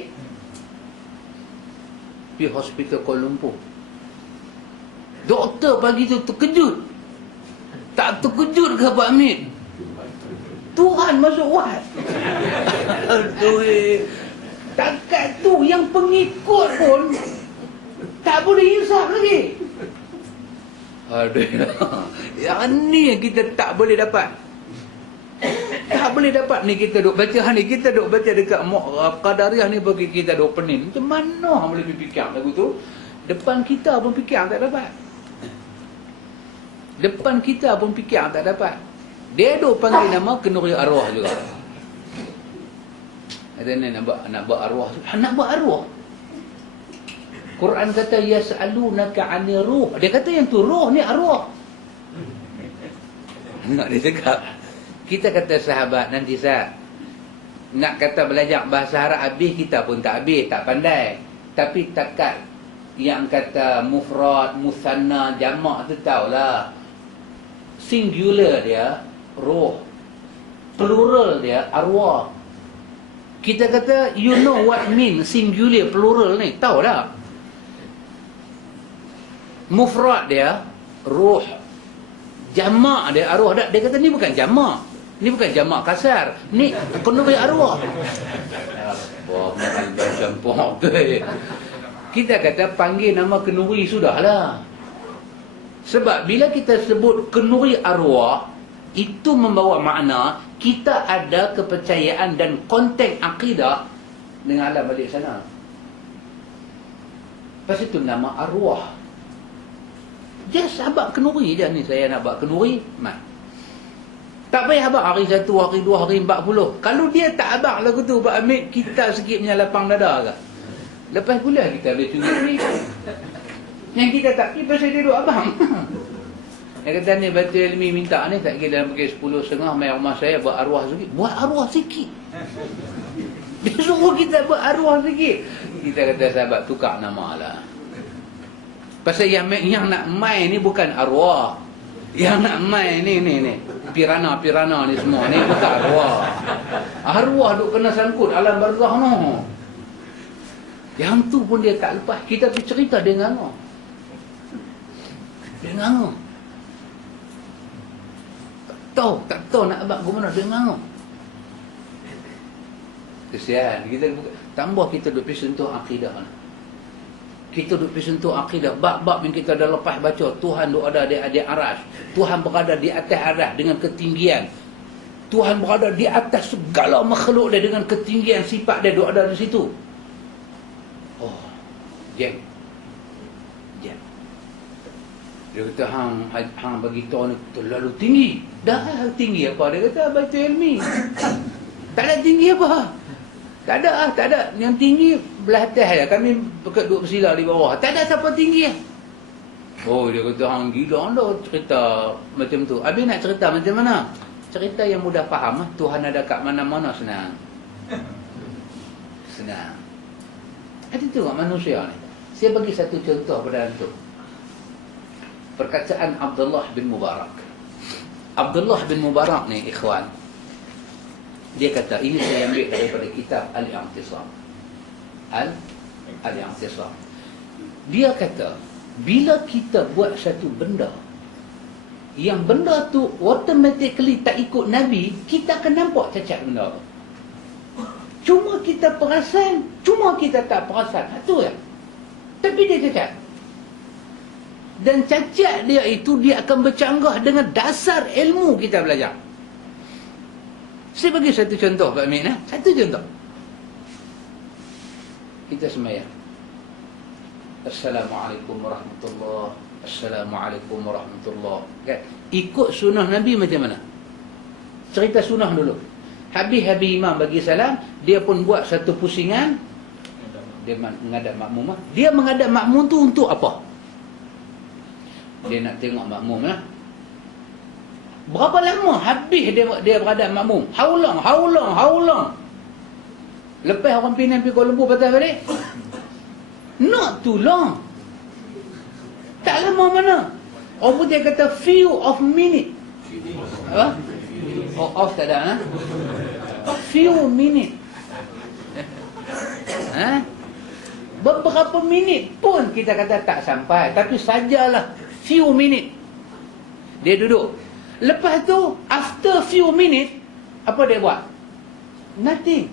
Pergi hospital Kuala Lumpur. Doktor pagi tu terkejut. Tak terkejut ke Pak Hamid? Tuhan masuk wad. Aduh, takat tu yang pengikut pun tak boleh insaf lagi. Aduh, yang ni yang kita tak boleh dapat. Tak boleh dapat ni kita duk baca ni, kita duk baca dekat Qadariyah ni bagi kita duk pening. Macam mana boleh fikir lagu tu? Depan kita pun fikir tak dapat. Depan kita pun fikir tak dapat. Dia duk panggil nama kenduri arwah juga. Ada ni nak buat arwah. Nak buat arwah. Quran kata yas'alunaka 'anir ruh. Dia kata yang tu roh ni arwah. Nak dia cakap. Kita kata sahabat nanti nak kata belajar bahasa Arab habis, kita pun tak habis, tak pandai. Tapi takat yang kata mufrad, musanna, jamak tu tahulah. Singular dia roh, plural dia arwah. Kita kata, you know what mean singular, plural ni. Tahu tak? Mufrad dia, ruh. Jamak dia, arwah. Dia kata, ni bukan jamak. Ni bukan jamak kasar. Ni kenduri arwah. Wah, makan campur tu. Kita kata, panggil nama kenduri sudahlah. Sebab bila kita sebut kenduri arwah, itu membawa makna kita ada kepercayaan dan konteks akidah dengan alam balik sana. Lepas itu nama arwah. Just abang kenduri je ni, saya nak buat kenduri, mat. Tak payah abang hari 1, hari 2, hari 40. Kalau dia tak abang lagu tu, Pak Amir, kita sikit punya lapang dada ke? Lepas pula kita boleh curi. Yang kita tak pergi pasal dia duduk abang. Dia kata ni Batu Ilmi minta ni, tak kira dalam pukul 10.30 mai rumah saya buat arwah sikit. Buat arwah sikit. Dia suruh kita buat arwah sikit. Kita kata sahabat, tukar nama lah. Pasal yang nak mai ni bukan arwah. Yang nak mai ni. Pirana ni semua ni bukan arwah. Arwah duk kena sangkut alam barzah no. Yang tu pun dia tak lepas. Kita pergi cerita dia nganga. Dia nganga. Tak tahu nak abang ke mana, dia nganga. Kesian. Kita tambah kita duk pergi sentuh akidah. Kita duk pergi sentuh akidah. Bab-bab yang kita dah lepas baca, Tuhan duk ada di aras. Tuhan berada di atas aras dengan ketinggian. Tuhan berada di atas segala makhluk dia dengan ketinggian sifat dia duk ada di situ. Oh, jam. Dia kata, hang bagi tahu ni terlalu tinggi. Dah tinggi apa? Dia kata, Baitul Ilmi. Tak ada tinggi apa? Tak ada. Yang tinggi belah atas je. Kami duduk bersila di bawah. Tak ada siapa tinggi. Oh, dia kata, hang gila anda cerita macam tu. Habis nak cerita macam mana? Cerita yang mudah faham. Tuhan ada kat mana-mana, senang. Ada tengok manusia ni. Saya bagi satu contoh pada antum. Perkataan Abdullah bin Mubarak. Abdullah bin Mubarak ni, ikhwan, dia kata, ini saya ambil daripada kitab Al-I'tisam. Al-I'tisam. Dia kata, bila kita buat satu benda, yang benda tu automatically tak ikut Nabi, kita akan nampak cacat benda tu. Cuma kita perasan, cuma kita tak perasan. Itu ya. Tapi dia cacat. Dan cacat dia itu, dia akan bercanggah dengan dasar ilmu kita belajar. Saya bagi satu contoh Pak Amin. Satu contoh. Kita sembahyang. Assalamualaikum warahmatullahi. Assalamualaikum warahmatullahi. Kan? Ikut sunnah Nabi macam mana? Cerita sunnah dulu. Habis imam bagi salam, dia pun buat satu pusingan. Dia menghadap makmum. Dia menghadap makmum tu untuk apa? Dia nak tengok makmum lah. Berapa lama habis dia berhadap makmum? How long? Lepas orang Penang pergi Kuala Lumpur patah balik? Not too long. Tak lama mana. Orang putih kata few of minute. Apa? Oh, off tak ada, ha? Few minute. Beberapa minit pun kita kata tak sampai. Tapi sajalah few minit. Dia duduk. Lepas tu, after few minit, apa dia buat? Nothing.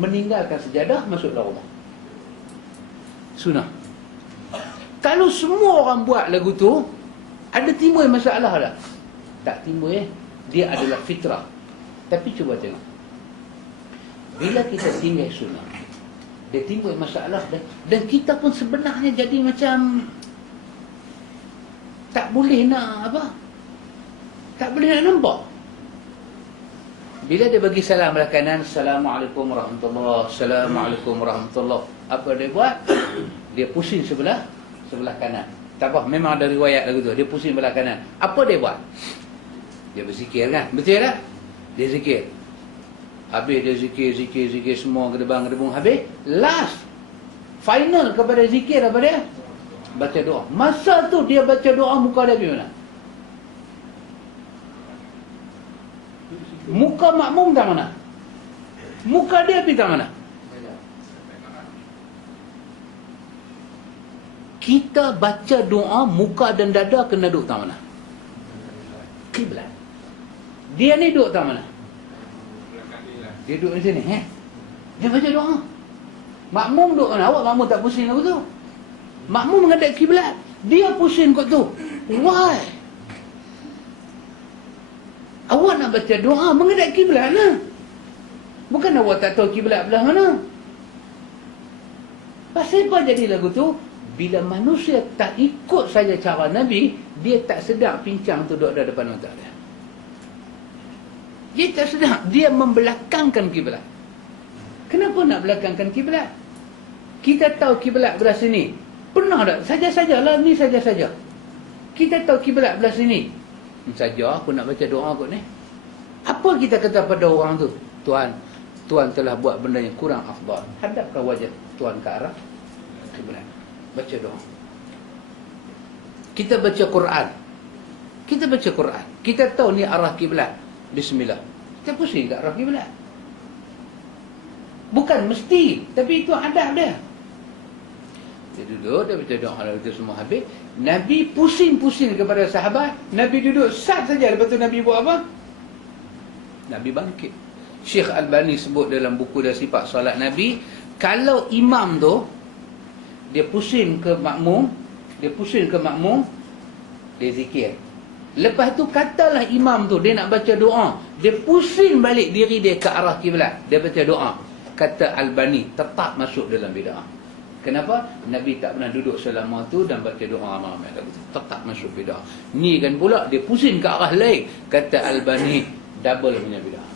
Meninggalkan sejadah, masuk dalam rumah. Sunnah. Kalau semua orang buat lagu tu, ada timbul masalah tak? Tak timbul Dia adalah fitrah. Tapi cuba tengok. Bila kita tinggal sunnah, dia timbul masalah. Dan kita pun sebenarnya jadi macam tak boleh nak apa? Tak boleh nak nampak. Bila dia bagi salam belah kanan, Assalamualaikum warahmatullahi, Assalamualaikum warahmatullahi. Apa dia buat? Dia pusing sebelah kanan. Tak apa, memang ada riwayat lagu tu. Dia pusing belah kanan. Apa dia buat? Dia berzikir kan? Betul tak? Dia zikir. Habis dia zikir semua gedebang-gedebung. Habis, last final kepada zikir apa dia? Baca doa. Masa tu dia baca doa, muka dia pergi mana? Muka makmum tak mana? Muka dia pintar mana? Kita baca doa, muka dan dada kena duduk tak mana? Kiblat. Dia ni duduk tak mana? Dia duduk di sini. Dia baca doa. Makmum duduk mana? Awak makmum tak pusing aku tu. Makmum menghadap kiblat. Dia pusing kot tu. Why? Awak nak baca doa menghadap kiblat lah. Bukan awak tak tahu kiblat belah mana. Pasal apa jadi lagu tu? Bila manusia tak ikut saja cara Nabi, dia tak sedar pincang tu duduk depan mata dia. Dia tak sedar. Dia membelakangkan kiblat. Kenapa nak belakangkan kiblat? Kita tahu kiblat belah sini. Pernah tak? Saja-sajalah ni, saja-saja. Kita tahu kiblat belah sini. Saja aku nak baca doa kot ni. Apa kita kata pada orang tu? Tuan telah buat benda yang kurang afdal. Hadapkan wajah Tuan ke arah kiblat. Baca doa. Kita baca Quran. Kita baca Quran. Kita tahu ni arah kiblat. Bismillah. Kita pusing ke arah kiblat. Bukan mesti, tapi itu adab dia. Dia duduk, dia baca doa, kalau itu semua habis. Nabi pusing-pusing kepada sahabat. Nabi duduk sat saja. Lepas tu Nabi buat apa? Nabi bangkit. Syekh Albani sebut dalam buku dia Sifat Salat Nabi, kalau imam tu dia pusing ke makmum, dia zikir. Lepas tu katalah imam tu dia nak baca doa, dia pusing balik diri dia ke arah kiblat, dia baca doa. Kata Albani, tetap masuk dalam bid'ah. Kenapa? Nabi tak pernah duduk selama tu dan baca doa ramai-ramai. Tetap masuk bid'ah. Ni kan pula dia pusing ke arah lain. Kata Albani, double punya bid'ah.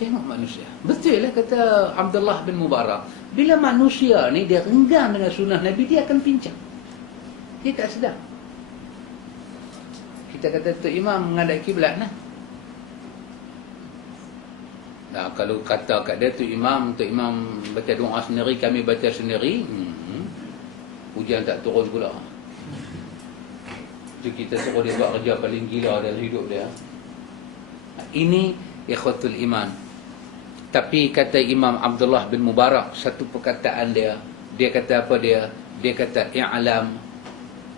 Tengok manusia. Betul lah kata Abdullah bin Mubarak. Bila manusia ni dia renggang dengan sunnah Nabi, dia akan pincang. Dia tak sedar. Kita kata Tok Imam menghadap kiblat nah. Nah, kalau kata kat dia Tok Imam baca doa sendiri, kami baca sendiri, hujan tak turun pula. Itu kita suruh dia buat kerja paling gila dalam hidup dia. Ini ikhwatul iman. Tapi kata Imam Abdullah bin Mubarak, satu perkataan dia kata apa dia? Dia kata i'lam.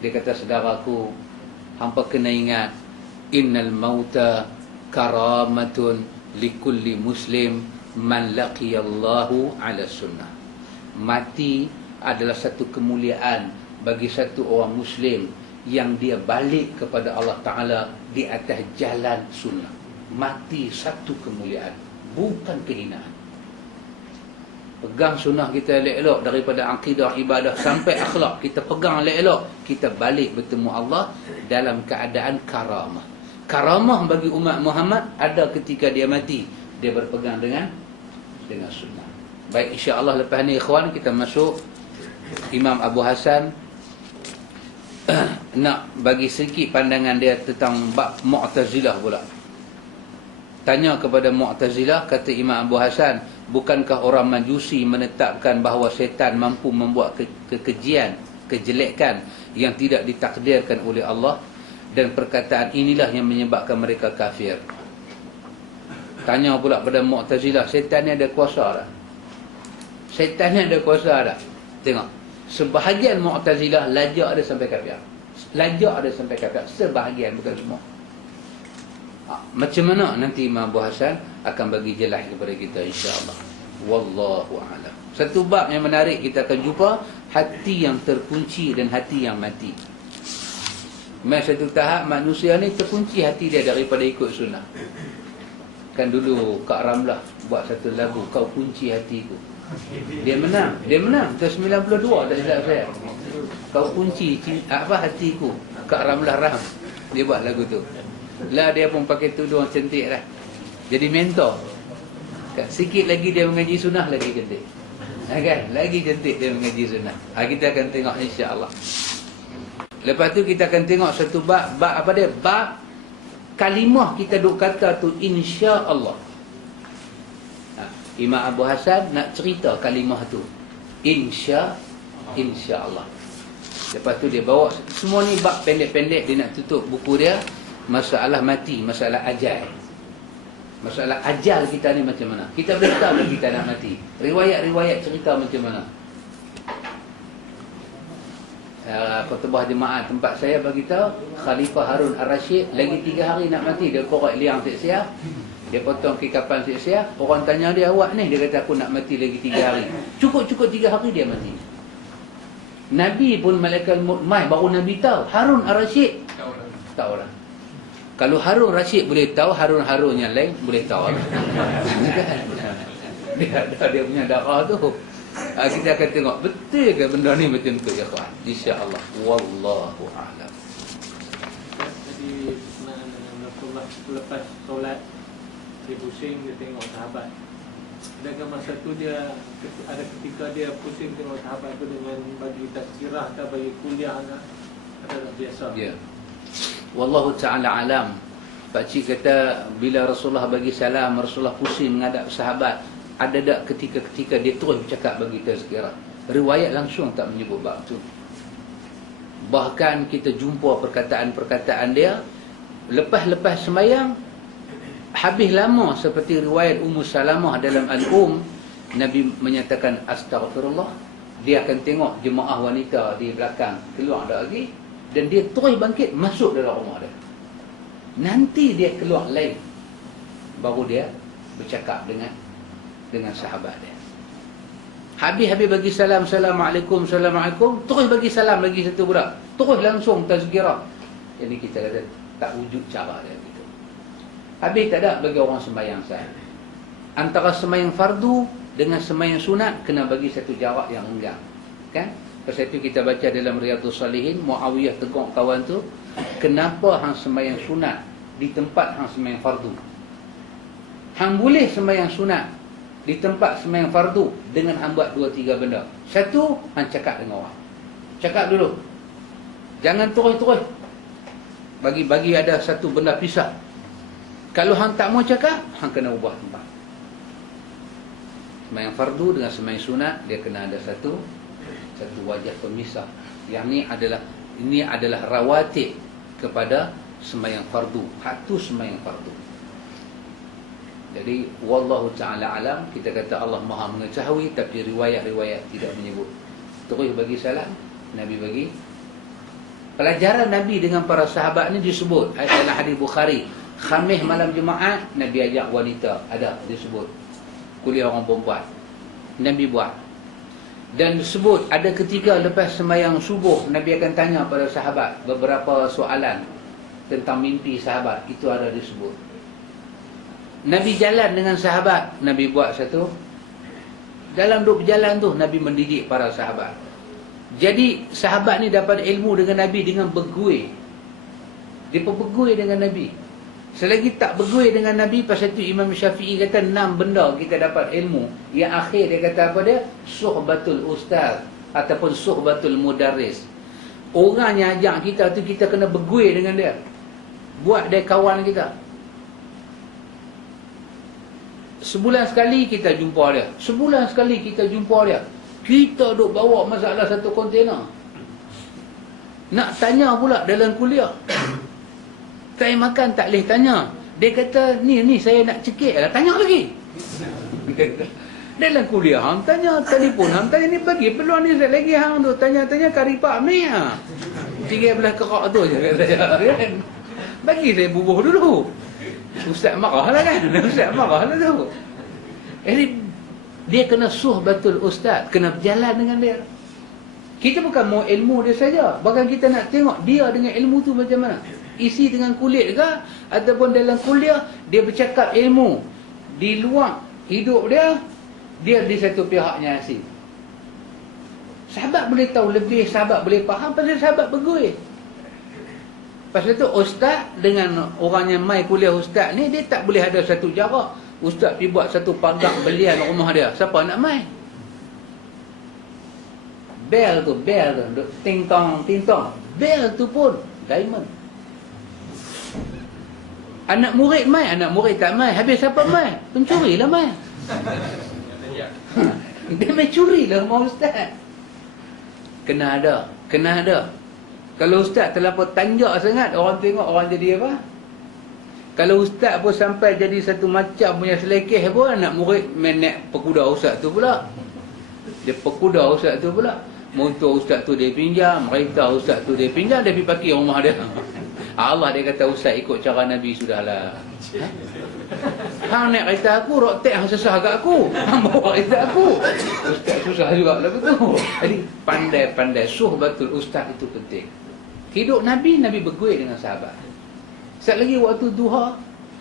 Dia kata saudaraku, hampa kena ingat, innal mauta karamatun likulli muslim man laqiyallahu ala sunnah. Mati adalah satu kemuliaan bagi satu orang muslim yang dia balik kepada Allah Ta'ala di atas jalan sunnah. Mati satu kemuliaan, bukan kehinaan. Pegang sunnah kita elok-elok, daripada akidah, ibadah sampai akhlak. Kita pegang elok-elok, kita balik bertemu Allah dalam keadaan karamah. Karamah bagi umat Muhammad ada ketika dia mati, dia berpegang dengan sunnah. Baik, insya-Allah lepas ni ikhwan kita masuk Imam Abu Hasan nak bagi sedikit pandangan dia tentang bab Mu'tazilah pula. Tanya kepada Mu'tazilah, kata Imam Abu Hasan, bukankah orang Majusi menetapkan bahawa syaitan mampu membuat kekejian, kejelekan yang tidak ditakdirkan oleh Allah, dan perkataan inilah yang menyebabkan mereka kafir. Tanya pula pada Mu'tazilah, syaitan ni ada kuasa tak? Syaitan ni ada kuasa tak? Tengok, sebahagian Mu'tazilah lajak ada sampai kafir. Lajak ada sampai kafir, sebahagian, bukan semua. Macam mana nanti Imam Abu Hasan akan bagi jelas kepada kita, insya-Allah. Wallahu a'lam. Satu bab yang menarik kita akan jumpa, hati yang terkunci dan hati yang mati. Masa satu tahap manusia ni terkunci hati dia daripada ikut sunnah. Kan dulu Kak Ramlah buat satu lagu, Kau Kunci Hatiku. Dia menang tahun 92 tak silap saya. Kau kunci hatiku. Kak Ramlah Ram, dia buat lagu tu. Lah dia pun pakai tudung cantik lah, jadi mentor. Sikit lagi dia mengaji sunnah, lagi cantik. Kan? Lagi cantik dia mengaji sunnah. Kita akan tengok insya-Allah. Lepas tu kita akan tengok satu bab apa dia? Bab kalimah kita duk kata tu insya-Allah. Imam Abu Hasan nak cerita kalimah tu insya-Allah. Lepas tu dia bawa semua ni bab pendek-pendek, dia nak tutup buku dia masalah mati, masalah ajal. Masalah ajal kita ni macam mana? Kita boleh tahu bila kita nak mati. Riwayat-riwayat cerita macam mana? Khutbah jemaah tempat saya bagi tahu, Khalifah Harun Ar-Rasyid lagi 3 hari nak mati. Dia korek liang siap-siap, dia potong kikapan siap-siap. Orang tanya dia, awak ni? Dia kata, aku nak mati lagi 3 hari. Cukup-cukup 3 hari dia mati. Nabi pun malaikat maut mai baru Nabi tahu. Harun Ar-Rasyid tahu lah. Kalau Harun Rashid boleh tahu, Harun yang lain boleh tahu. Dia punya darah tu. Kita akan tengok betul ke benda ni macam tu, ya kawan. Insya-Allah. Wallahu a'lam. Jadi Rasulullah lepas solat dia pusing, dia tengok sahabat. Adakah masa tu dia ada ketika dia pusing tengok sahabat tu dengan bagi tazkirah atau bagi kuliah atau biasa? Ya. Wallahu ta'ala alam. Pakcik kata bila Rasulullah bagi salam, Rasulullah pusing menghadap sahabat. Ada tak ketika-ketika dia terus bercakap bagi tazkirah? Riwayat langsung tak menyebut bab tu. Bahkan kita jumpa perkataan-perkataan dia lepas sembahyang, habis lama, seperti riwayat Ummu Salamah dalam Nabi menyatakan astaghfirullah. Dia akan tengok jemaah wanita di belakang keluar dah lagi, dan dia terus bangkit masuk dalam rumah dia. Nanti dia keluar lain, baru dia bercakap dengan sahabat dia. Habis bagi salam, Assalamualaikum, Assalamualaikum, terus bagi salam lagi satu pula, terus langsung tazkirah. Jadi kita kata tak wujud cara dia gitu. Habis tak ada bagi orang sembahyang sah. Antara sembahyang fardu dengan sembahyang sunat kena bagi satu jarak yang renggang, kan? Pasal itu kita baca dalam Riyadhus Salihin, Muawiyah tegur kawan tu, kenapa hang sembahyang sunat di tempat hang sembahyang fardu? Hang boleh sembahyang sunat di tempat sembahyang fardu dengan hang buat 2-3 benda. Satu, hang cakap dengan orang. Cakap dulu. Jangan terus-terus. Bagi ada satu benda pisah. Kalau hang tak mau cakap, hang kena ubah tempat. Sembahyang fardu dengan sembahyang sunat, dia kena ada satu wajah pemisah. Yang ini adalah rawatib kepada sembahyang fardu. Hak tu sembahyang fardu. Jadi wallahu ta'ala alam. Kita kata Allah Maha mengetahui, tapi riwayat-riwayat tidak menyebut. Terus bagi salam, Nabi bagi. Pelajaran Nabi dengan para sahabat ni disebut dalam hadis Bukhari. Khamis malam Jumaat Nabi ajak wanita, ada disebut kuliah orang perempuan, Nabi buat. Dan disebut ada ketika lepas sembahyang subuh Nabi akan tanya pada sahabat beberapa soalan tentang mimpi sahabat. Itu ada disebut. Nabi jalan dengan sahabat, Nabi buat satu. Dalam duk berjalan tu Nabi mendidik para sahabat. Jadi sahabat ni dapat ilmu dengan Nabi dengan bergui. Dia bergui dengan Nabi. Selagi tak bergui dengan Nabi, pasal tu Imam Syafi'i kata 6 benda kita dapat ilmu. Yang akhir dia kata apa dia? Suhbatul ustaz ataupun suhbatul mudarris. Orang yang ajak kita tu kita kena bergui dengan dia. Buat dia kawan kita. Sebulan sekali kita jumpa dia. Sebulan sekali kita jumpa dia. Kita duk bawa masalah satu kontena. Nak tanya pula dalam kuliah. Time makan tak boleh tanya. Dia kata, ni saya nak cekik lah. Tanya lagi. Dalam kuliah, hang tanya, telefon hang tanya, ni bagi peluang ni lagi hang tu. Tanya-tanya karipak ni ha. Tiga belah kerak tu je kata saya. Bagi saya bubuh dulu. Ustaz marah lah kan. Ustaz marah lah tu. Jadi, dia kena suhbatul ustaz. Kena berjalan dengan dia. Kita bukan mau ilmu dia saja. Bahkan kita nak tengok dia dengan ilmu tu macam mana. Isi dengan kulit ke, ataupun dalam kuliah dia bercakap ilmu. Di luar hidup dia di satu pihaknya asing. Sahabat boleh tahu lebih, sahabat boleh faham pasal sahabat bergui. Pasal tu ustaz dengan orang yang mai kuliah ustaz ni, dia tak boleh ada satu jarak. Ustaz pergi buat satu pagar belian rumah dia. Siapa nak mai? Bel tu, ting-tong. Bel tu pun diamond. Anak murid mai, anak murid tak mai. Habis siapa mai? Pencuri lah mai. Dia mai curi lah rumah ustaz. Kena ada. Kalau ustaz terlampau tanjak sangat, orang tengok orang jadi apa? Kalau ustaz pun sampai jadi satu macam punya selekeh pun, anak murid main naik pekuda ustaz tu pula. Dia pekuda ustaz tu pula. Motor ustaz tu dia pinjam, kereta ustaz tu dia pinjam, dia pergi parkir rumah dia. Allah dia kata ustaz ikut cara Nabi sudahlah. Hang naik kereta aku, rotek hang susah kat aku. Hang bawa kereta aku. Ustaz susah juga lagu tu. Jadi pandai-pandai suhbatul ustaz itu penting. Hidup Nabi berguil dengan sahabat. Saat lagi waktu duha,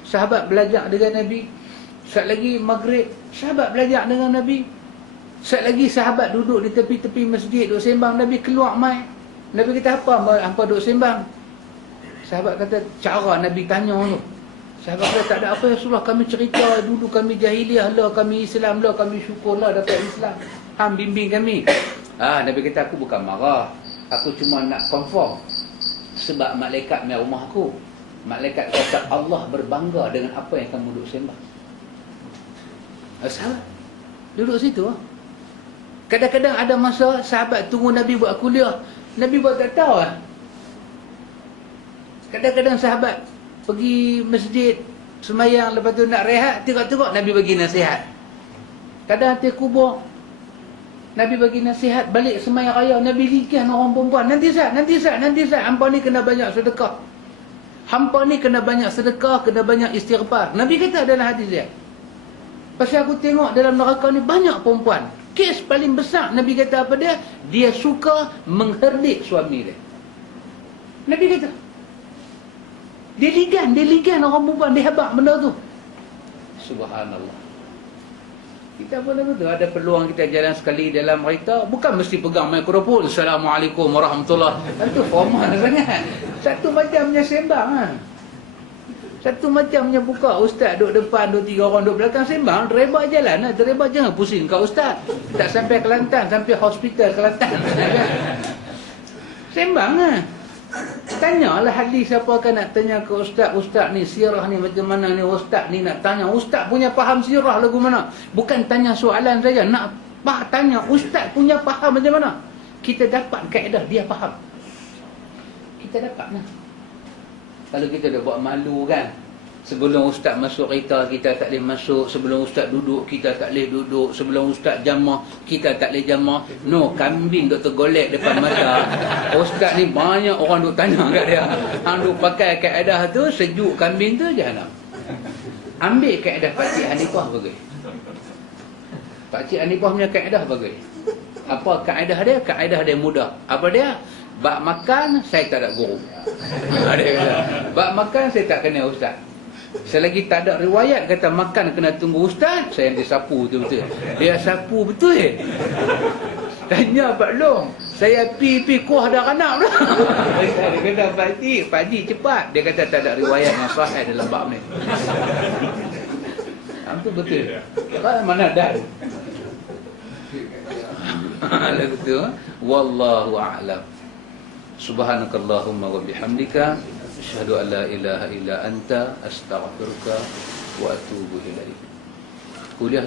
sahabat belajar dengan Nabi. Saat lagi maghrib, sahabat belajar dengan Nabi. Saat lagi sahabat duduk di tepi-tepi masjid duduk sembang, Nabi keluar mai. Nabi kata apa duduk sembang? Sahabat kata cara Nabi tanya tu. Sahabat kata tak ada apa ya Rasulullah, kami cerita dulu kami jahiliah lah, kami Islam lah, kami syukur lah dapat Islam. Hang bimbing kami. Nabi kata aku bukan marah. Aku cuma nak confirm. Sebab malaikat mai rumah aku. Malaikat kata Allah berbangga dengan apa yang kamu duduk sembah. Sahabat duduk situ. Kadang-kadang ada masa sahabat tunggu Nabi buat kuliah, Nabi buat tak tahu. Kadang-kadang sahabat pergi masjid semayang, lepas tu nak rehat, tengok-tengok Nabi bagi nasihat. Kadang hati kubur, Nabi bagi nasihat, balik semayang raya, Nabi likan orang perempuan, nanti sat, hampa ni kena banyak sedekah. Hampa ni kena banyak sedekah, kena banyak istighfar. Nabi kata dalam hadis dia. Pasal aku tengok dalam neraka ni banyak perempuan. Kes paling besar Nabi kata apa dia? Dia suka mengherdik suami dia. Nabi kata. Dia ligan orang perempuan, dia habaq benda tu. Subhanallah. Kita pun betul ada peluang kita jalan sekali dalam kereta, bukan mesti pegang mikrofon. Assalamualaikum warahmatullahi. Itu formal sangat. Satu macamnya sembang Satu macamnya buka, ustaz duduk depan, duduk tiga orang duduk belakang sembang, driver jalan lah. Driver jangan pusing kat ustaz. Tak sampai Kelantan, sampai hospital Kelantan. Sembang lah. Tanyalah hadis siapa akan nak tanya ke ustaz, ustaz ni sirah ni macam mana ni, ustaz ni nak tanya, ustaz punya faham sirah lagu mana. Bukan tanya soalan saja, nak tanya ustaz punya faham macam mana. Kita dapat kaedah dia faham. Kita dapat lah. Kalau kita dah buat malu kan, sebelum ustaz masuk kereta kita tak boleh masuk, sebelum ustaz duduk kita tak boleh duduk, sebelum ustaz jamah kita tak boleh jamah. No, kambing duk tergolek depan mata. Ustaz ni banyak orang duk tanya kat dia. Hang duk pakai kaedah tu, sejuk kambing tu jahanam. Ambil kaedah Pakcik Hanifah bagus. Pakcik Hanifah punya kaedah bagus. Apa kaedah dia? Kaedah dia mudah. Apa dia? Bak makan, saya tak ada guru. Dia kata, bak makan, saya tak kena ustaz. Selagi tak ada riwayat kata makan kena tunggu ustaz, saya yang dia sapu betul-betul. Dia sapu betul. Tanya Pak Long, saya pi kuah dah anak dah. Dia kata Pak Haji cepat. Dia kata tak ada riwayat yang sahih dalam bab ni. Itu betul. Mana dah? Betul. Wallahu a'lam. Subhanakallahumma wa bihamdika asyhadu an la ilaha illa anta astaghfiruka wa atubu ilaik. Kuliah